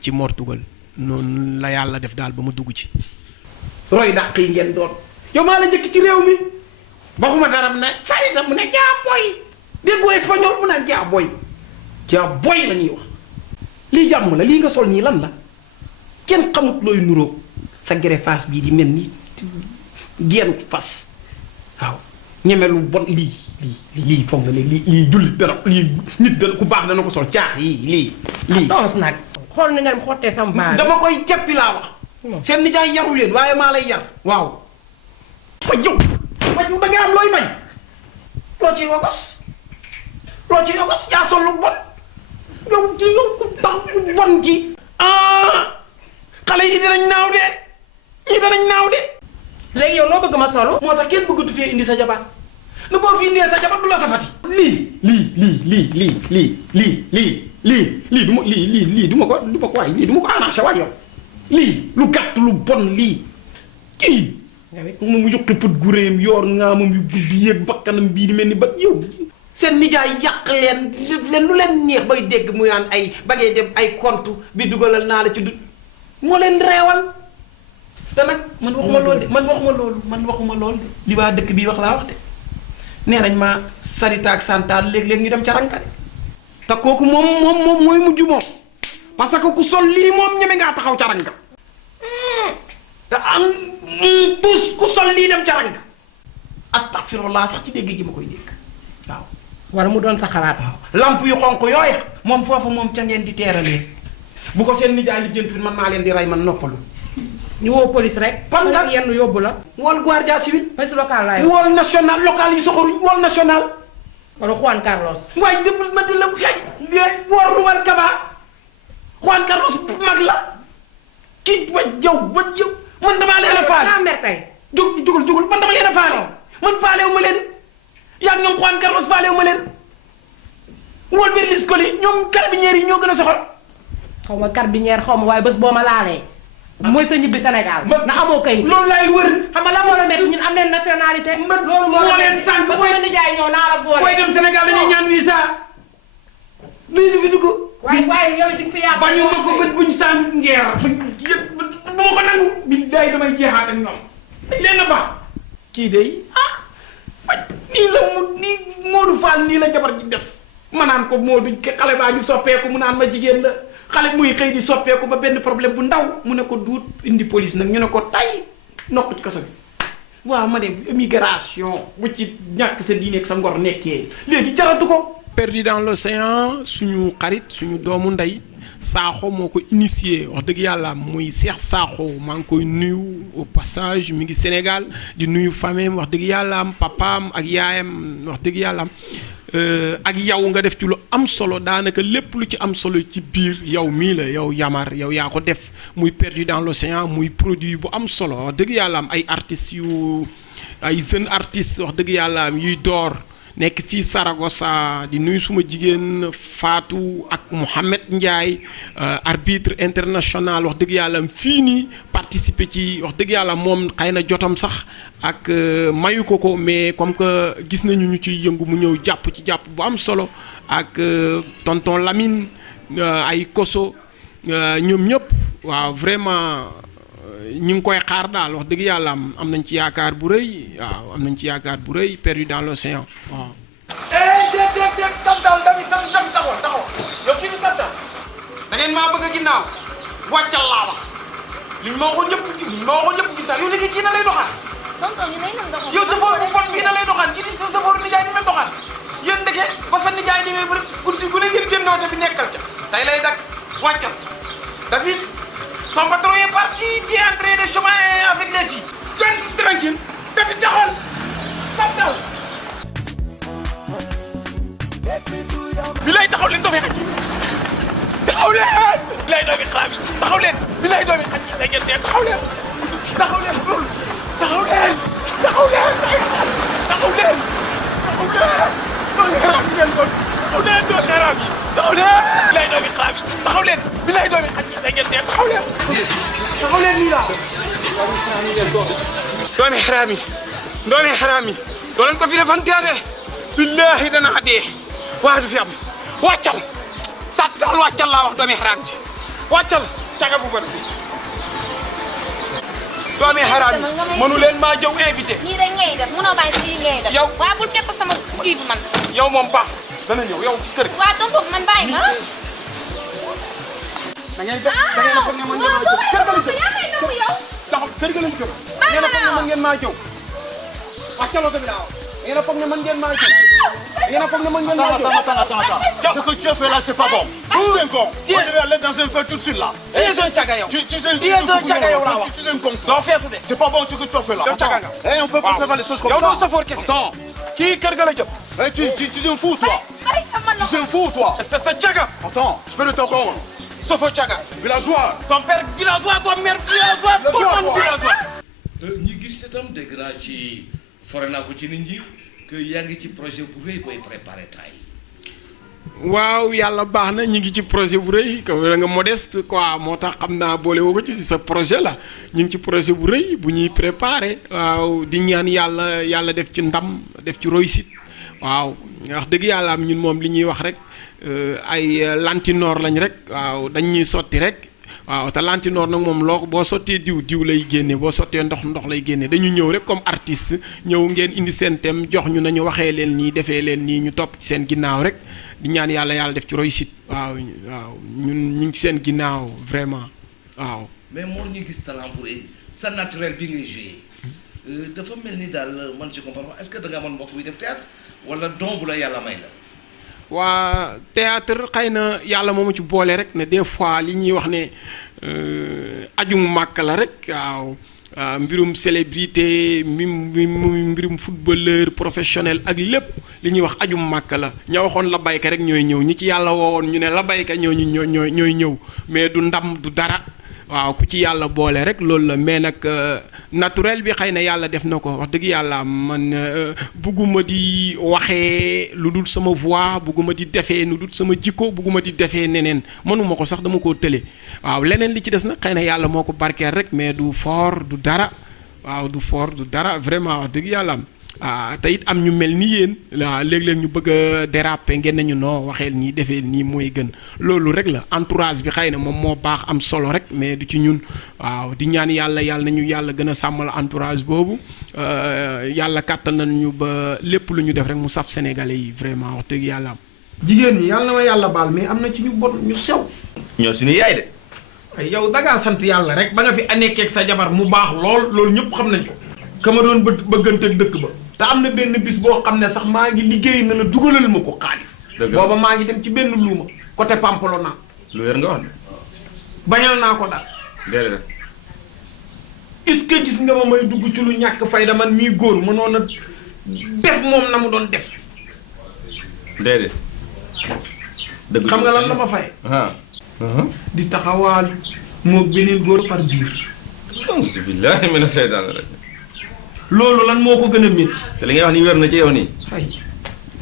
ci Mortugal noonu la yàlla def daal ba ma dugg ci. roy dàq yi ngeen doon yow maa la njëkk ci réew mi waxuma dara mu ne sarita mu ne jaa boy déggoo espagnol mu naan jaa boy la ñuy wax lii jàmm la lii nga sol nii lan la kenn xamut looy nuróog sa greffage bii di mel ni génn fas waaw ñeme lu bon lii foog na lii jullit dana lii nit dana ku baax dana ko sol caax lii doos nag xool ni nga dem xottee sama baar dama koy jàppi laa wax seen nijaay yaru leen waaye maa lay yar waaw fajju da nga am looy bañ loo ciy yokos yaa sol lu bon yow ku tax ku bon ji xale yi dinañ naaw de ñii danañ naaw de léegi yow loo bëgg ma solo moo tax kenn bëggatu fee indi sa jabar nu boo fi indee sa jabar du la safati lii du ma ko waay lii du ma ko arrangé waay yow lii lu gàtt lu bon lii kii mu yuqi put gu réem yoor ngaamam yu guddi yéeg bakkanam bii di mel ni ba yow seen nijaay yàq leen lu leen neex bay dégg mu naan ay bagee dem ay compte bi dugalal naa la ci du moo leen reewal te nag man waxuma loolu de li waa dëkk bii wax laa wax de nee nañ ma Sarita ak Santal léeg-léeg ñu dem ca ranka de te kooku moom mooy mujj moom parce que ku sol lii moom ñeme ngaa taxaw ca ranka te am tous ku sol lii dem ca ranka astaghfirullah sax ci dégg gi ma koy dégg waaw wala mu doon sa xalaat lamp yu xonq yooya moom foofu moom ca ngeen di teeralee bu ko seen nijaay li jëntuwul man maa leen di rey man noppalu ñu woo police rek fan nga yenn yóbbu la wool guardia civil police locale laay wool national local yi soxoruñ wool national wala Juan Carlos waaye dëbb ma di la xëy woor ruwal kaba Juan Carlos mag la kii ba jëw man damaa leen a faale mer tey jugul man dama leen a faale man faalewu ma leen yaa ñoom Juan Carlos faalewu ma leen wool Berlusconi ñoom carabinieri yi ñoo gën a soxor xaw ma carabinieri xaw ma waaye bés boo ma laalee mooy sa ñibbi Sénégal na amoo kayit loolu lay wër xam nga la moo la métti ñun am nañ nationalité loolu moo leen sànq ba sama nijaay ñëw naa la boole booy dem Sénégal dañuy ñaan visa luy du fi dugg waaye yow di nga fi yàgg bañu ma ko bët buñ sànq ngeer du ma ko nangu billaay damay jeexaat ak ñoom leen a ba kii day nii la nii Modou Fall nii la jabar ji def ma naan ko Modou xale baa ngi soppeeku mu naan ma jigéen la xale muy xëy di soppeeku ba benn problème bu ndaw mu ne ko duut indi police nag ñu ne ko tay nokk ci kaso bi waaw ma dem immigration bu ci ñàkk sa diine ak sa ngor nekkee léegi jaratu ko. Perdu dans l'océan suñu xarit suñu doomu ndey Sakho moo ko initié wax dëgg yàlla muy Cheikh Sakho maa ngi koy nuyu au passage mi ngi Sénégal di nuyu famille wax dëgg yàlla am papaam ak yaayam wax dëgg yàlla am ak yow nga def ci lu am solo daanaka lépp lu ci am solo ci biir yow mii la yow Yamar yow yaa ko def muy Perdu dans l'océan muy produit bu am solo wax dëgg yàlla am ay artistes yu ay jeunes artistes wax dëgg yàlla am yuy door nekk fii Saragossa di nuyu suma jigéen Fatou ak Mouhamed Ndiaye arbitre international wax dëgg yàlla fii nii participer ci wax dëgg yàlla moom xëy na jotam sax ak mayu ko mais comme que gis nañu ñu ciy yëngu mu ñëw jàpp ci jàpp bu am solo ak tonton Lamine ay koso ñoom ñëpp waaw vraiment ñu ngi koy xaar daal wax dëgg yàlla am nañ ci yaakaar bu rëy waaw am nañ ci yaakaar bu rëy Perdu dans l'océan waaw. déet Santal tamit taxaw yow kii bi Santal da ngeen maa bëgg a ginnaaw wàccal laa wax liñ ma waxoon ñëpp gis naa yow léegi kii na lay doxaan. yow safoor bu bon bii na lay doxaan kii di sa safoor nijaay di la doxaan yéen ndeke ba sa nijaay demee ba rek guddi gu ne ngeen génn oto bi nekkal ca tey lay dakk wàccal David. Ton patron est parti, tu es entré de chemin avec les filles. Tranquille, David taxawal. bi lay taxaw leen doomi xaj taxaw leen bi lay doomi xaam yi taxaw leen bi lay doomi xaj yi la ngeen dee taxaw leen loolu taxaw leen taxaw leen doo xaraam yi taxaw taxaw leen bilaay doomi xaraam yi taxaw leen bilaay doomi xaj yi da ngeen dee taxaw leen nii laa doomi xaraam yi doo leen ko fi defantee de billahi danaa dee waaye du fi am wàccal sattal wàccal laa wax doomi xaraam ji wàccal caga bu bari doomi xaraam yi mënu leen maa jëw invité nii rek ngay def mënoo bàyyi si lii ngay def yow waa bul képp sama kii bi man yow moom baax dana ñëw yow ci kër gi waa tonton man bàyyi ma da ngeen a foog ne man ngeen maa jëw kër ga lañ jëm ngeen a foog ne man ngeen maa jëw wàccaloo ko bi laa wax ngeen a foog ne man ngeen maa jëw ngeen a foog ne man ngeen maa jëw Attends. Ce que tu as fait là, c'est pas bon. Tu es un con. Tu devais aller dans un feu tout de suite là. Tu es un caga yow. Tu es un caga yow là. Tu es un con. doo feetu de. C'est pas bon ce que tu as fait là. Eh, on peut pas faire les choses comme ça. yow doo safoor kese. Attends. kii kër ga la jëm. Eh, tu es un fou toi. Tu es un fou toi. Espèce de caga. Attends, je peux le t'encore. Safoor caga. Villageois. Ton père villageois, toi mère villageois, tout le monde villageois. ñi gis itam dégg naa ci fore naa ko ci nit ñi que yaa ngi ci projet bu rëy booy préparé tay waaw yàlla baax na ñu ngi ci projet bu rëy comme da nga modeste quoi moo tax xam naa boole woo ko ci sa projet la ñu ngi ci projet bu rëy bu ñuy préparé waaw di ñaan yàlla def ci ndam def ci réussite waaw wax dëgg yàlla am ñun moom li ñuy wax rek ay lantinoor lañ rek waaw dañ ñuy sotti rek waaw te lantinoor nag moom loo boo sottee diw lay génne boo sottee ndox lay génne dañu ñëw rek comme artiste ñëw ngeen indi seen thème jox ñu nañu waxee leen nii defee leen nii ñu topp ci seen ginnaaw rek di ñaan yàlla def ci réussite waaw ñun ñu ngi ci seen ginnaaw vraiment waaw. mais moo ñu gis talent bu rëy sa naturel bi ngay joué dafa mel ni daal man je comprends est-ce que da nga mën mbokk bi def théâtre wala don bu la yàlla may la. waa théâtre xëy na yàlla moomu ci boole rek ne des fois li ñuy wax ne ajum màkk la rek waaw mbirum célébrité mbirum footballeur professionnel ak lépp li ñuy wax ajum màkk la ña waxoon la bayka rek ñooy ñëw ñi ci yàlla woowoon ñu ne la bayka ñooy ñëw mais du ndam du dara waaw ku ci yàlla boole rek loolu la mais nag naturel bi xëy na yàlla def na ko wax dëgg yàlla man bugguma di waxee lu dul sama voix bugguma di defee lu dul sama jikko bugguma di defee neneen mënuma ko sax dama koo tële waaw leneen li ci des nag xëy na yàlla moo ko barkeel rek mais du fort du dara waaw du fort du dara vraiment wax dëgg yàlla te it am ñu mel ni yéen waaw léeg-léeg ñu bëgg a déraper ngeen nañu noo waxeel nii defee nii mooy gën loolu rek la entourage bi xëy na moom moo baax am solo rek mais du ci ñun waaw di ñaan yàlla nañu yàlla gën a sàmmal entourage boobu yàlla kàttal nañu ba lépp lu ñu def rek mu saf sénégalais yi vraiment wax dëgg yàlla am. jigéen ñi yàlla na ma yàlla baal mais am na ci ñu bon ñu sew. ñoo suñu yaay de. ay yow dangaa sant yàlla rek ba nga fi nekkee ak sa jabar mu baax lool loolu ñëpp xam nañ ko. ka ma doon bëgganteeg dëkk ba. te am na benn bis boo xam ne sax maa ngi liggéey na la dugalal ma ko xaalis. booba maa ngi dem ci benn luuma côté Pampelona. lu wér nga wax de. bañal naa ko daal. déedéet. est-ce que gis nga ma may dugg ci lu ñàkk fayda man mii góor mënoon a def moom na mu doon def. déedéet. dëgg xam nga lan la ma fay. di taxawaal moo beneen góor far biir. auzu billaahi mina seytaani rajiim. loolu lan moo ko gën a métti. te li ngay wax ni wér na ci yow nii. ay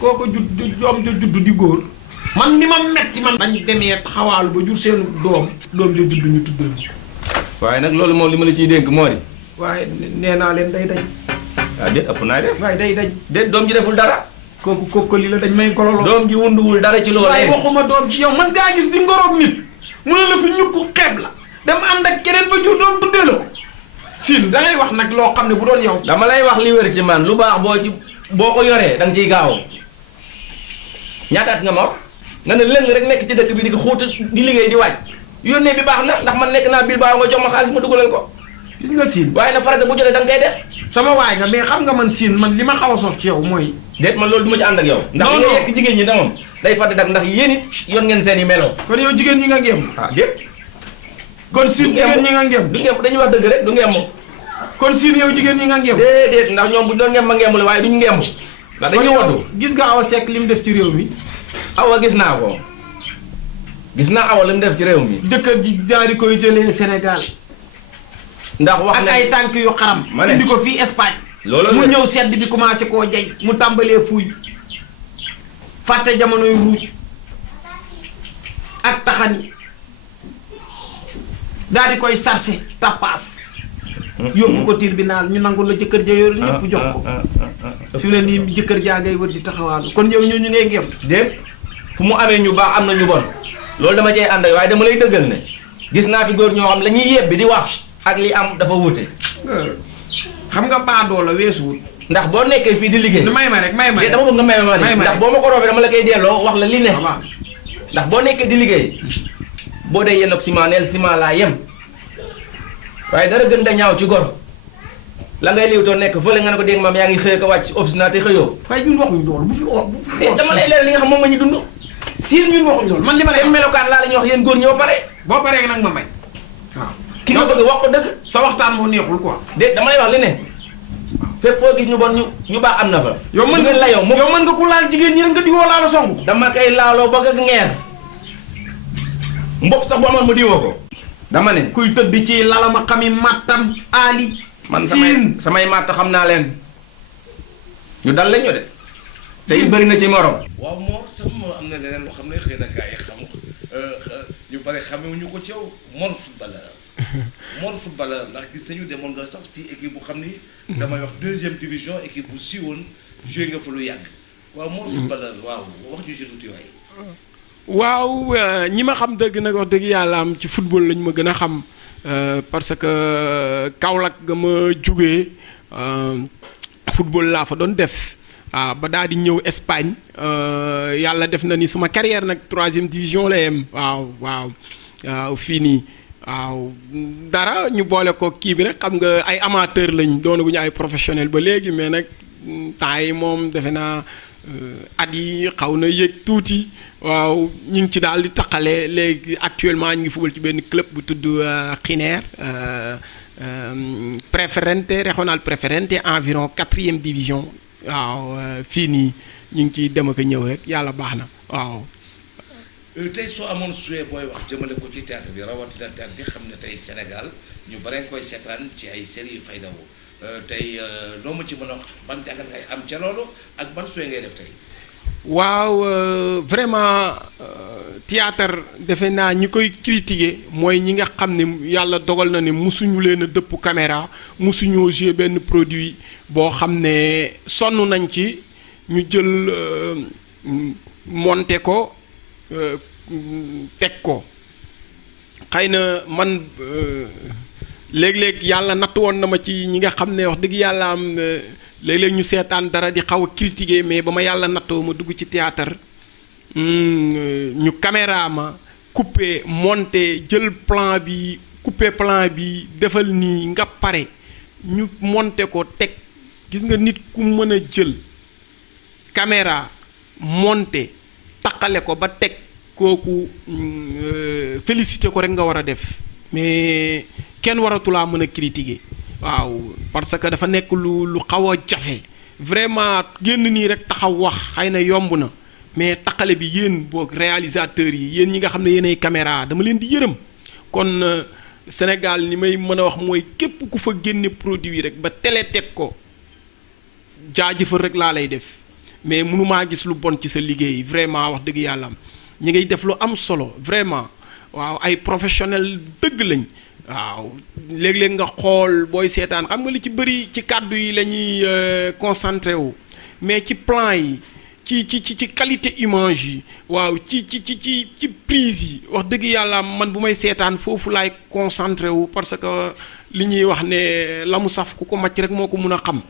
kooko doom ja judd di góor. man li ma metti man. bañ demee taxawaalu ba jur seen doom ja judd ñu tuddal. waaye nag loolu moom li ma la ciy dénk moo di. waaye nee naa leen day dañ. ah déet ëpp naa def. waaye day dañ. déet doom ji deful dara. kooku li la dañ may gololoo. doom ji wunduwul dara ci loolu. waaye waxuma doom ci yow mas ngaa gis di ngoroog nit mu ne la fi ñukku xeeb la. dem ànd ak keneen ba jur doom tuddee la ko. Sine dangay wax nag loo xam ne bu doon yow. dama lay wax li wér ci man lu baax boo ko yoree da nga ciy gaaw ñaata at nga ma wax nga ne lëng rek nekk ci dëkk bi di ko xuut di liggéey di wàcc yónnee bi baax na ndax man nekk naa Bilbao nga jox ma xaalis ma dugalal ko. gis nga Sine. waaye nag farata bu jotee da nga koy def. sama waay nga mais xam nga man Sine man li ma xaw a soof ci yow mooy. déet man loolu du ma ci ànd ak yow. ndax li nga yekk jigéen ñi da moom day fàtte dak ndax yéen it yor ngeen seen i meloo. kon yow jigéen ñi nga ngéem. ah déet. kon Sine jigéen ñi nga ngéem. du ngéem dañuy wax dëgg rek du ngéem. kon Sine yow jigéen ñi nga ngéem. déedéet ndax ñoom bu doon ngéem ma ngéemul waaye duñu ngéem. ndax dañuy woddu. gis nga Awa Seck li mu def ci réew mi. Awa gis naa ko. gis naa Awa li mu def ci réew mi. jëkkër ji daal di koy jëlee Sénégal. ndax wax ak ay tànk yu xaram. indi ko fii Espagne. loolu mu ñëw sedd bi commencé koo jay mu tàmbalee fuuy. fàtte jamono yu ruuj. taxani daal di koy sarse tappaas yóbbu ko tribunal ñu nangu la jëkkër ja yor ñëpp jox ko fi mu ne nii jëkkër jaa ngay wër di taxawaalu kon yow ñu ngay ngem déet fu mu amee ñu baax am na ñu bon loolu dama cay ànd waaye dama lay dëggal ne gis naa fi góor ñoo xam la ñuy yebbi di wax ak li am dafa wuute xam nga baadoo la weesuwut ndax boo nekkee fii di liggéey may ma rek may ma dama bëgg nga may ma ndax boo ma ko roofee dama la koy delloo wax la li ne ndax boo nekkee di liggéey boo dee yenn ak ciment neel ciment laa yem waaye dara gën da ñaaw ci gor la ngay liwtoo nekk fële nga ne ko dégg maam yaa ngi xëy ko wàcc office naa te xëyoo waaye ñun waxuñ loolu bu fi dama lay leeral li nga xam moom ma ñu dund si ñun waxuñ loolu man li ma lay melokaan laa la ñuy wax yéen góor ñi ba pare boo paree nag ma may waaw ki nga bëgg wax ko dëgg sa waxtaan moo neexul quoi déet dama lay wax li ne fépp foo gis ñu bon ñu baax am na fa yow mën nga la yow mën nga ku laal jigéen ñi nga diwoo laalo songu dama koy laaloo ba ak ngeer mbopp sax bu amoon ma diwoo ko dama ne kuy tëdd ci lalama xami mattam ali man samay matt xam naa leen ñu dal lañu de tey bëri na ci morom waaw Mor tam am na leneen loo xam ne xëy na gars yi xam ko ñu bari xamewuñu ko ci yow Mor footballeur Mor footballeur ndax gis nañu demoon nga sax ci équipe bu xam ni damay wax 2e division équipe bu siiwoon joué nga fa lu yàgg waaw Mor footballeur waaw wax ñu ci tuuti waay waaw ñi ma xam dëgg nag wax dëgg yàlla am ci football lañ ma gën a xam parce que Kaolack ga ma jugee football laa fa doon def waaw ba daal di ñëw Espagne yàlla def na ni suma carrière nag 3e division la yem waaw fii nii waaw dara ñu boole ko kii bi rek xam nga ay amateur lañ doonaguñu ay professionnel ba léegi mais nag temps yi moom defe naa at yi xaw na yëg tuuti waaw ñu ngi ci daal di taqale léegi actuellement ñu ngi fubal ci benn club bu tudd Xiner préférente régional préférente environ 4e division waaw fii nii ñu ngi ciy dem ak ñëw rek yàlla baax na waaw. tey soo amoon suwee booy wax jëmale ko ci théâtre bi rawatina théâtre bi xam ne tey Sénégal ñu bare nga koy seetaan ci ay séries yu fay daw tey loo ma ci mën a wax ban jàngat ngay am ca loolu ak ban suwee ngay def tey. waaw vraiment théâtre defe naa ñi koy critiquer mooy ñi nga xam ne yàlla dogal na ne musuñu leen a dëpp caméra musuñoo jouer benn produit boo xam ne sonn nañ ci ñu jël monter ko teg ko xëy na man léeg-léeg yàlla natt woon na ma ci ñi nga xam ne wax dëgg yàlla am léeg-léeg ñu seetaan dara di xaw a critiquer mais ba ma yàlla nattoo ma dugg ci théâtre ñu caméra ma couper monter jël plan bi couper plan bi defal nii nga pare ñu monter ko teg gis nga nit ku mën a jël caméra monter taqale ko ba teg kooku féliciter ko rek nga war a def mais kenn waratulaa mën a critiquer waaw parce que dafa nekk lu xaw a jafe vraiment génn nii rek taxaw wax xëy na yomb na mais taqale bi yéen boog réalisateurs yi yéen ñi nga xam ne yéenay caméra dama leen di yërëm kon Sénégal ni may mën a wax mooy képp ku fa génne produit rek ba télé teg ko jaajëfal rek laa lay def mais mënumaa gis lu bon ci sa liggéey vraiment wax dëgg yàlla ñi ngay def lu am solo vraiment waaw ay professionnel dëgg lañ waaw léeg-léeg nga xool booy seetaan xam nga li ci bëri ci kàddu yi la ñuy concentré wu mais ci plan yi ci qualité image yi waaw ci prise yi wax dëgg yàlla man bu may seetaan foofu laay concentré wu parce que li ñuy wax ne la mu saf ku ko màcc rek moo ko mun a xam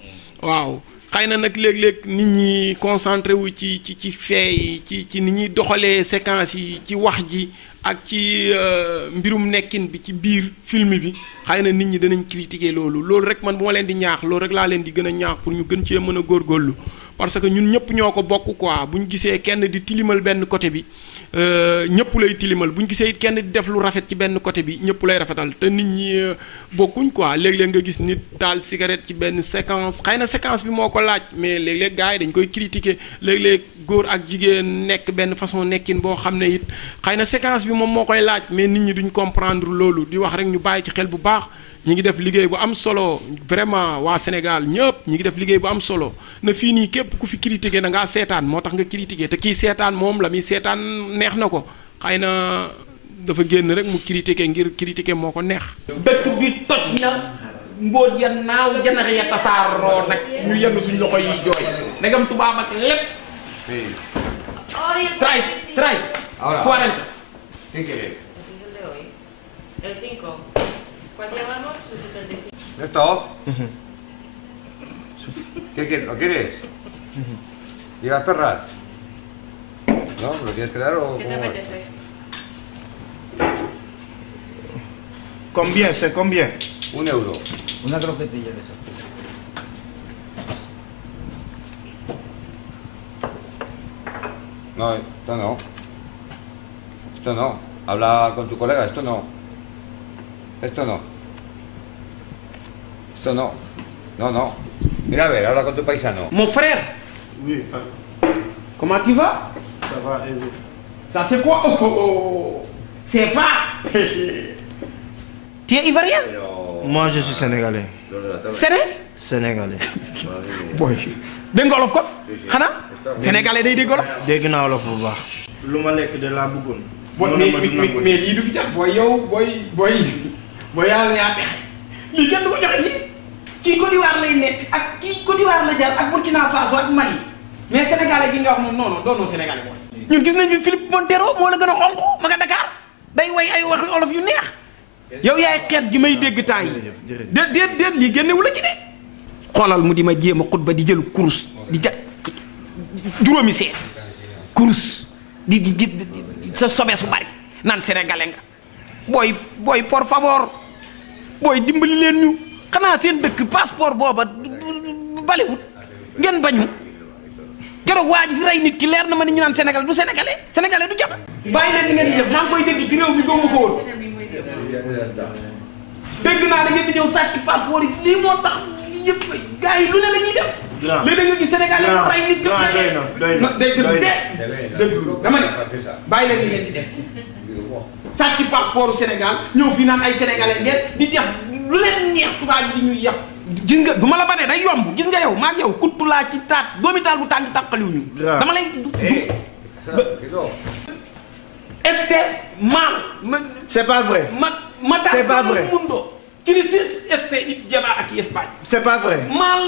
waaw xëy na nag léeg-léeg nit ñi concentré wu ci fee yi ci ni ñuy doxalee séquence yi ci wax ji ak ci mbirum nekkin bi ci biir film bi xëy na nit ñi danañ critiquer loolu rek man bu ma leen di ñaax loolu rek laa leen di gën a ñaax pour ñu gën cee mën a góorgóorlu parce que ñun ñëpp ñoo ko bokk quoi bu ñu gisee kenn di tilimal benn côté bi ñëpp lay tilimal bu ñu gisee it kenn di def lu rafet ci benn côté bi ñëpp lay rafetal te nit ñi bokkuñ quoi léeg-léeg nga gis nit taal cigarette ci benn séquence xëy na séquence bi moo ko laaj mais léeg-léeg gars yi dañ koy critiquer léeg-léeg góor ak jigéen nekk benn façon nekkin boo xam ne it xëy na séquence bi moom moo koy laaj mais nit ñi duñ comprendre loolu di wax rek ñu bàyyi ci xel bu baax ñi ngi def liggéey bu am solo vraiment waa Sénégal ñëpp ñi ngi def liggéey bu am solo na fii nii képp ku fi critiquer da ngaa seetaan moo tax nga critiquer te kii seetaan moom la muy seetaan neex na ko xëy na dafa génn rek mu critiquer ngir critiquer moo ko neex. dëkk bi toj na mbóot ya naaw janax ya tasaaroo nag ñu yenn suñ loxo yi jooy ndegam tubaab ak lépp. trae 40. ¿Esto? ¿Lo quieres? ¿Y las perras? ¿No? ¿Lo quieres quedar o...? ¿Qué te apetece? Combien, c'est combien? 1 euro. Una croquetilla de esas. No, esto no. Esto no. Habla con tu colega, esto no. Esto no. Esto no. No, no. Mira, a ver, habla con tu paisano. Mon frère. Oui. Comment tu vas? Ça va, et vous? Ça c'est quoi? C'est fa. Tu es ivoirien? Moi, je suis sénégalais. Sénégalais. Boy. Dégg nga olof kon xanaa sénégalais day dégg olof. dégg naa olof bu baax. lu ma lekk de laa bëggoon. mais lii du fi jar booy yow booy yàlla yaa pexe lii kenn du ko joxe fii kii Côte d'Ivoire lay nekk ak kii Côte d'Ivoire la jar ak Burkina Faso ak Mali mais sénégalais gi nga wax moom non doonoo sénégalais booy. ñun gis nañ fi Philippe Montero moo la gën a xonq ma nga Dakar day way ay waxi olof yu neex yow yaay xeet gi may dégg temps yi déet lii génnewu la ci de. xoolal mu di ma jéem a xutba di jël kurus di ja juróomi seet kurus di sa sobe su bari naan sénégalais nga booy por favor booy dimbali leen ñu xanaa seen dëkk passeport booba baliwut ngeen bañu keroog waa ji fi rey nit ki leer na ma ni ñu naan sénégalais du jàpp bàyyi leen di ngeen di def maa ngi koy dégg ci réew mi gëmmu ko woon dégg naa da ngeen di ñëw sàcc passeport yi lii moo tax yëpp gars yi lu ne la ñuy def. léegi da nga gis Sénégal yi rey nit dama ne bàyyi leen li ngeen di def sàcc passeport Sénégal ñëw fii naan ay sénégalais ngeen di def lu leen neex tubaab yi di ñuy yàpp. gis nga du ma la banee day yomb gis nga yow maa ngi yow kuttu laa ci taat doomi taal bu tàng tàqaliwuñu dama lay este mal. c'est pas vrai. C'est pas vrai. Crisis este Djeba ak Espagne. C'est pas vrai. Mal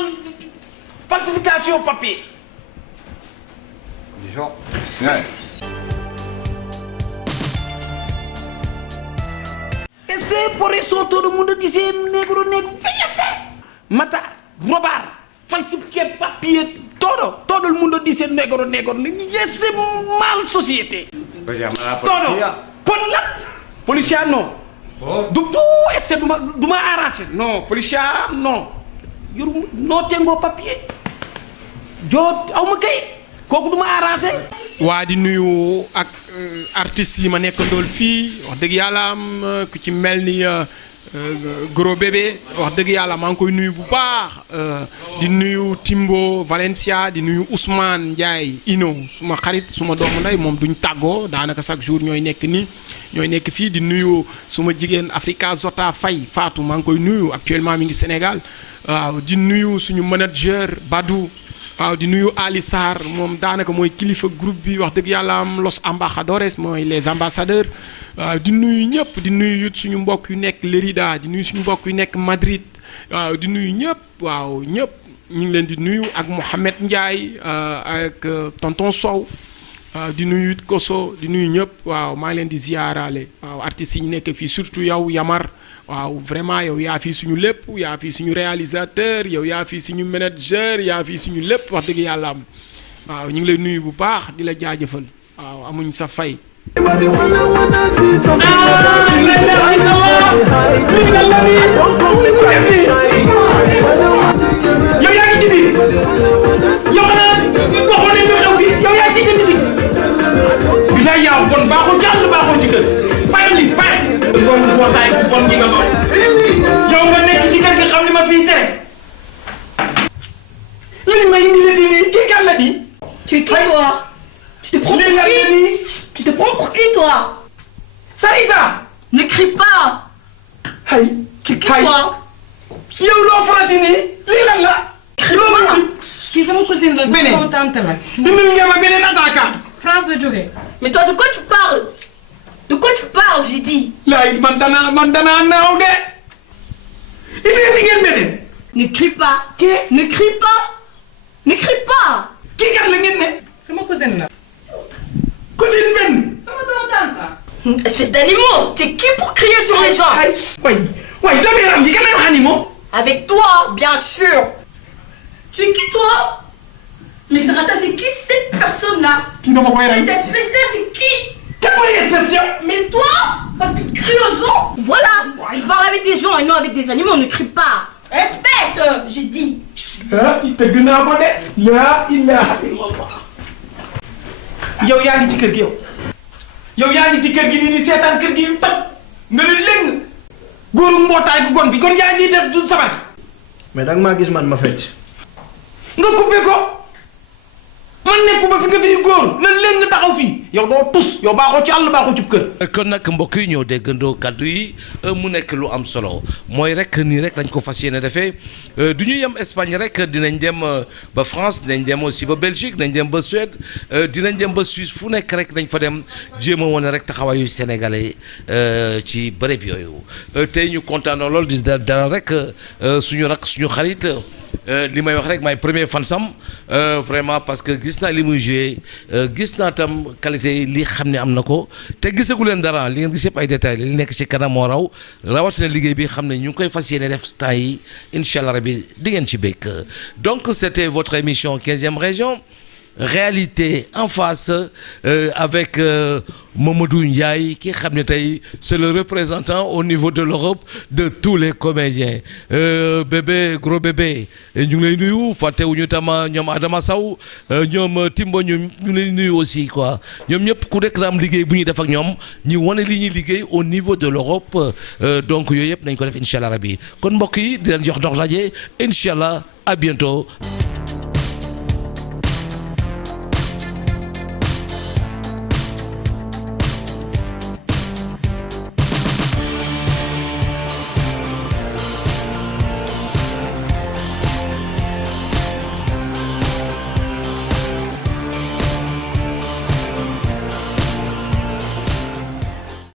falsification papier. Disons. Ouais. Ese por eso todo el mundo dice negro. Mata, robar, falsificar papier, todo el mundo dice negro. Es mal société. Pues llama a la policía. Todo. Policía no. Du esse duma arrangé non policia non yoru no tengo papier jot aw ma kay kooku duma arrangé. waa di nuyu ak artistes yi ma nekkandool fii wax dëgg yàlla am ku ci mel ni Gros Bébé wax dëgg yàlla maa ngi koy nuyu bu baax di nuyu Timbo Valencia di nuyu Ousmane Ndiaye Ino suma xarit suma doomu ndey moom duñ tàggoo daanaka chaque jour ñooy nekk nii. ñooy nekk fii di nuyu suma jigéen Africa Zota Faye Fatou maa ngi koy nuyu actuellement mi ngi Sénégal waaw di nuyu suñu manager Badou waaw di nuyu Ali Sarr moom daanaka mooy kilifa groupe bi wax dëgg yàlla am Los Embajadores mooy les ambassadeurs waaw di nuyu ñëpp di nuyu it suñu mbokk yu nekk Lérida di nuyu suñu mbokk yu nekk Madrid waaw di nuyu ñëpp waaw ñëpp ñu ngi leen di nuyu ak Mohamed Ndiaye ak tonton Sow. waaw di nuyu Koso di nuyu ñëpp waaw maa ngi leen di ziyaaraale waaw artistes yi ñu nekk fii surtout yow Yamar waaw vraiment yow yaa fii suñu lépp yaa fii suñu réalisateur yow yaa fii suñu manager yaa fii suñu lépp wax dëgg yàlla am waaw ñu ngi lay nuyu bu baax di la jaajëfal waaw amuñ sa fay. yow yaa ngi ci biir yow xanaa waxoon nañ ñu xew fii yow yaa ngi ci musique bi lay yaaw bon baaxoo jàll baaxoo ci kër fay li fay bon mbootaay bu bon gi nga doon yow nga nekk ci kër gi xam li ma fii tere li ma indi la nii kii kan la di Tu es qui toi? Tu te prends pour qui? Tu te prends pour qui toi? Saïda! Ne crie pas! Hey! Tu es qui toi? yow loo farati nii lii lan la. Kii sama cousine la sama tante la. Dinañ ngeen ma beneen attaquant. France la jógee. Mais toi de quoi tu parles? De quoi tu parles, j'ai dit? Laay man danaa naaw de. Il ngeen mel. Ne crie pas. Ne crie pas. Ne crie pas. Kii kat la ngeen ne. Sama cousine la. Cousine Ben. Sama doomu tante. Espèce d'animaux. T'es qui pour crier sur les gens? Ouais, doomu yaram ji kan lay wax animaux? Avec toi, bien sûr. Tu es qui toi? Mais Sarata, c'est qui cette personne-là? Qui n'a pas quoi Cette espèce-là, c'est qui? Quelle espèce? Mais toi, parce que tu cries aux gens. Voilà, tu parles avec des gens et non avec des animaux, ne crie pas. Espèce, j'ai dit. Ah, il te gën a ko de. La ilaha illallah. Yow yaa ngi ci kër gi yow. Yow yaa ngi ci kër gi ni seetaan kër gi toj. Nga ne lëng. Góoru mbootaay gu gon bi kon yaa ngi def sabar. Mais danga maa gis man ma fecc. Nga coupé ko. Man nekkuma fi nga fi góor na leen nga taxaw fii yow doo tus yow baaxoo ci àll baaxoo ci kër. kon nag mbokk yi ñoo déggandoo kaddu yi mu nekk lu am solo mooy rek nii rek lañ ko fas yéene defee du ñu yem Espagne rek dinañ dem ba France dinañ dem aussi ba Belgique dinañ dem ba Suède dinañ dem ba Suisse fu nekk rek dañ fa dem jéem a wane rek taxawaayu sénégalais ci bërëb yooyu tey ñu kontaan lool di dara rek suñu xarit. li may wax rek may premier fan sam vraiment parce que gis naa li muy joué gis naa tam qualité li xam ne am na ko te gisagu leen dara li ngeen gis yëpp ay détails li nekk ci kanam moo rawatina liggéey bi xam ne ñu ngi koy fas yéene def temps yi incha allah rabi di ngeen ci békk donc c'était votre émission 15e région réalité en face avec Mamadou Ndiaye ki xam ne tey c'est le représentant au niveau de l'Europe de tous les comédiens bébé gros bébé ñu ngi lay nuyu fàttewuñu tam ñoom Adama Sow ñoom Timbo ñu ngi lay nuyu aussi quoi ñoom ñëpp ku nekk am liggéey bu ñuy def ak ñoom ñu wane li ñuy liggéey au niveau de l'Europe donc yooyu yëpp nañ ko def incha allah rabi kon mbokk yi di leen jox dox daje incha allah à bientôt.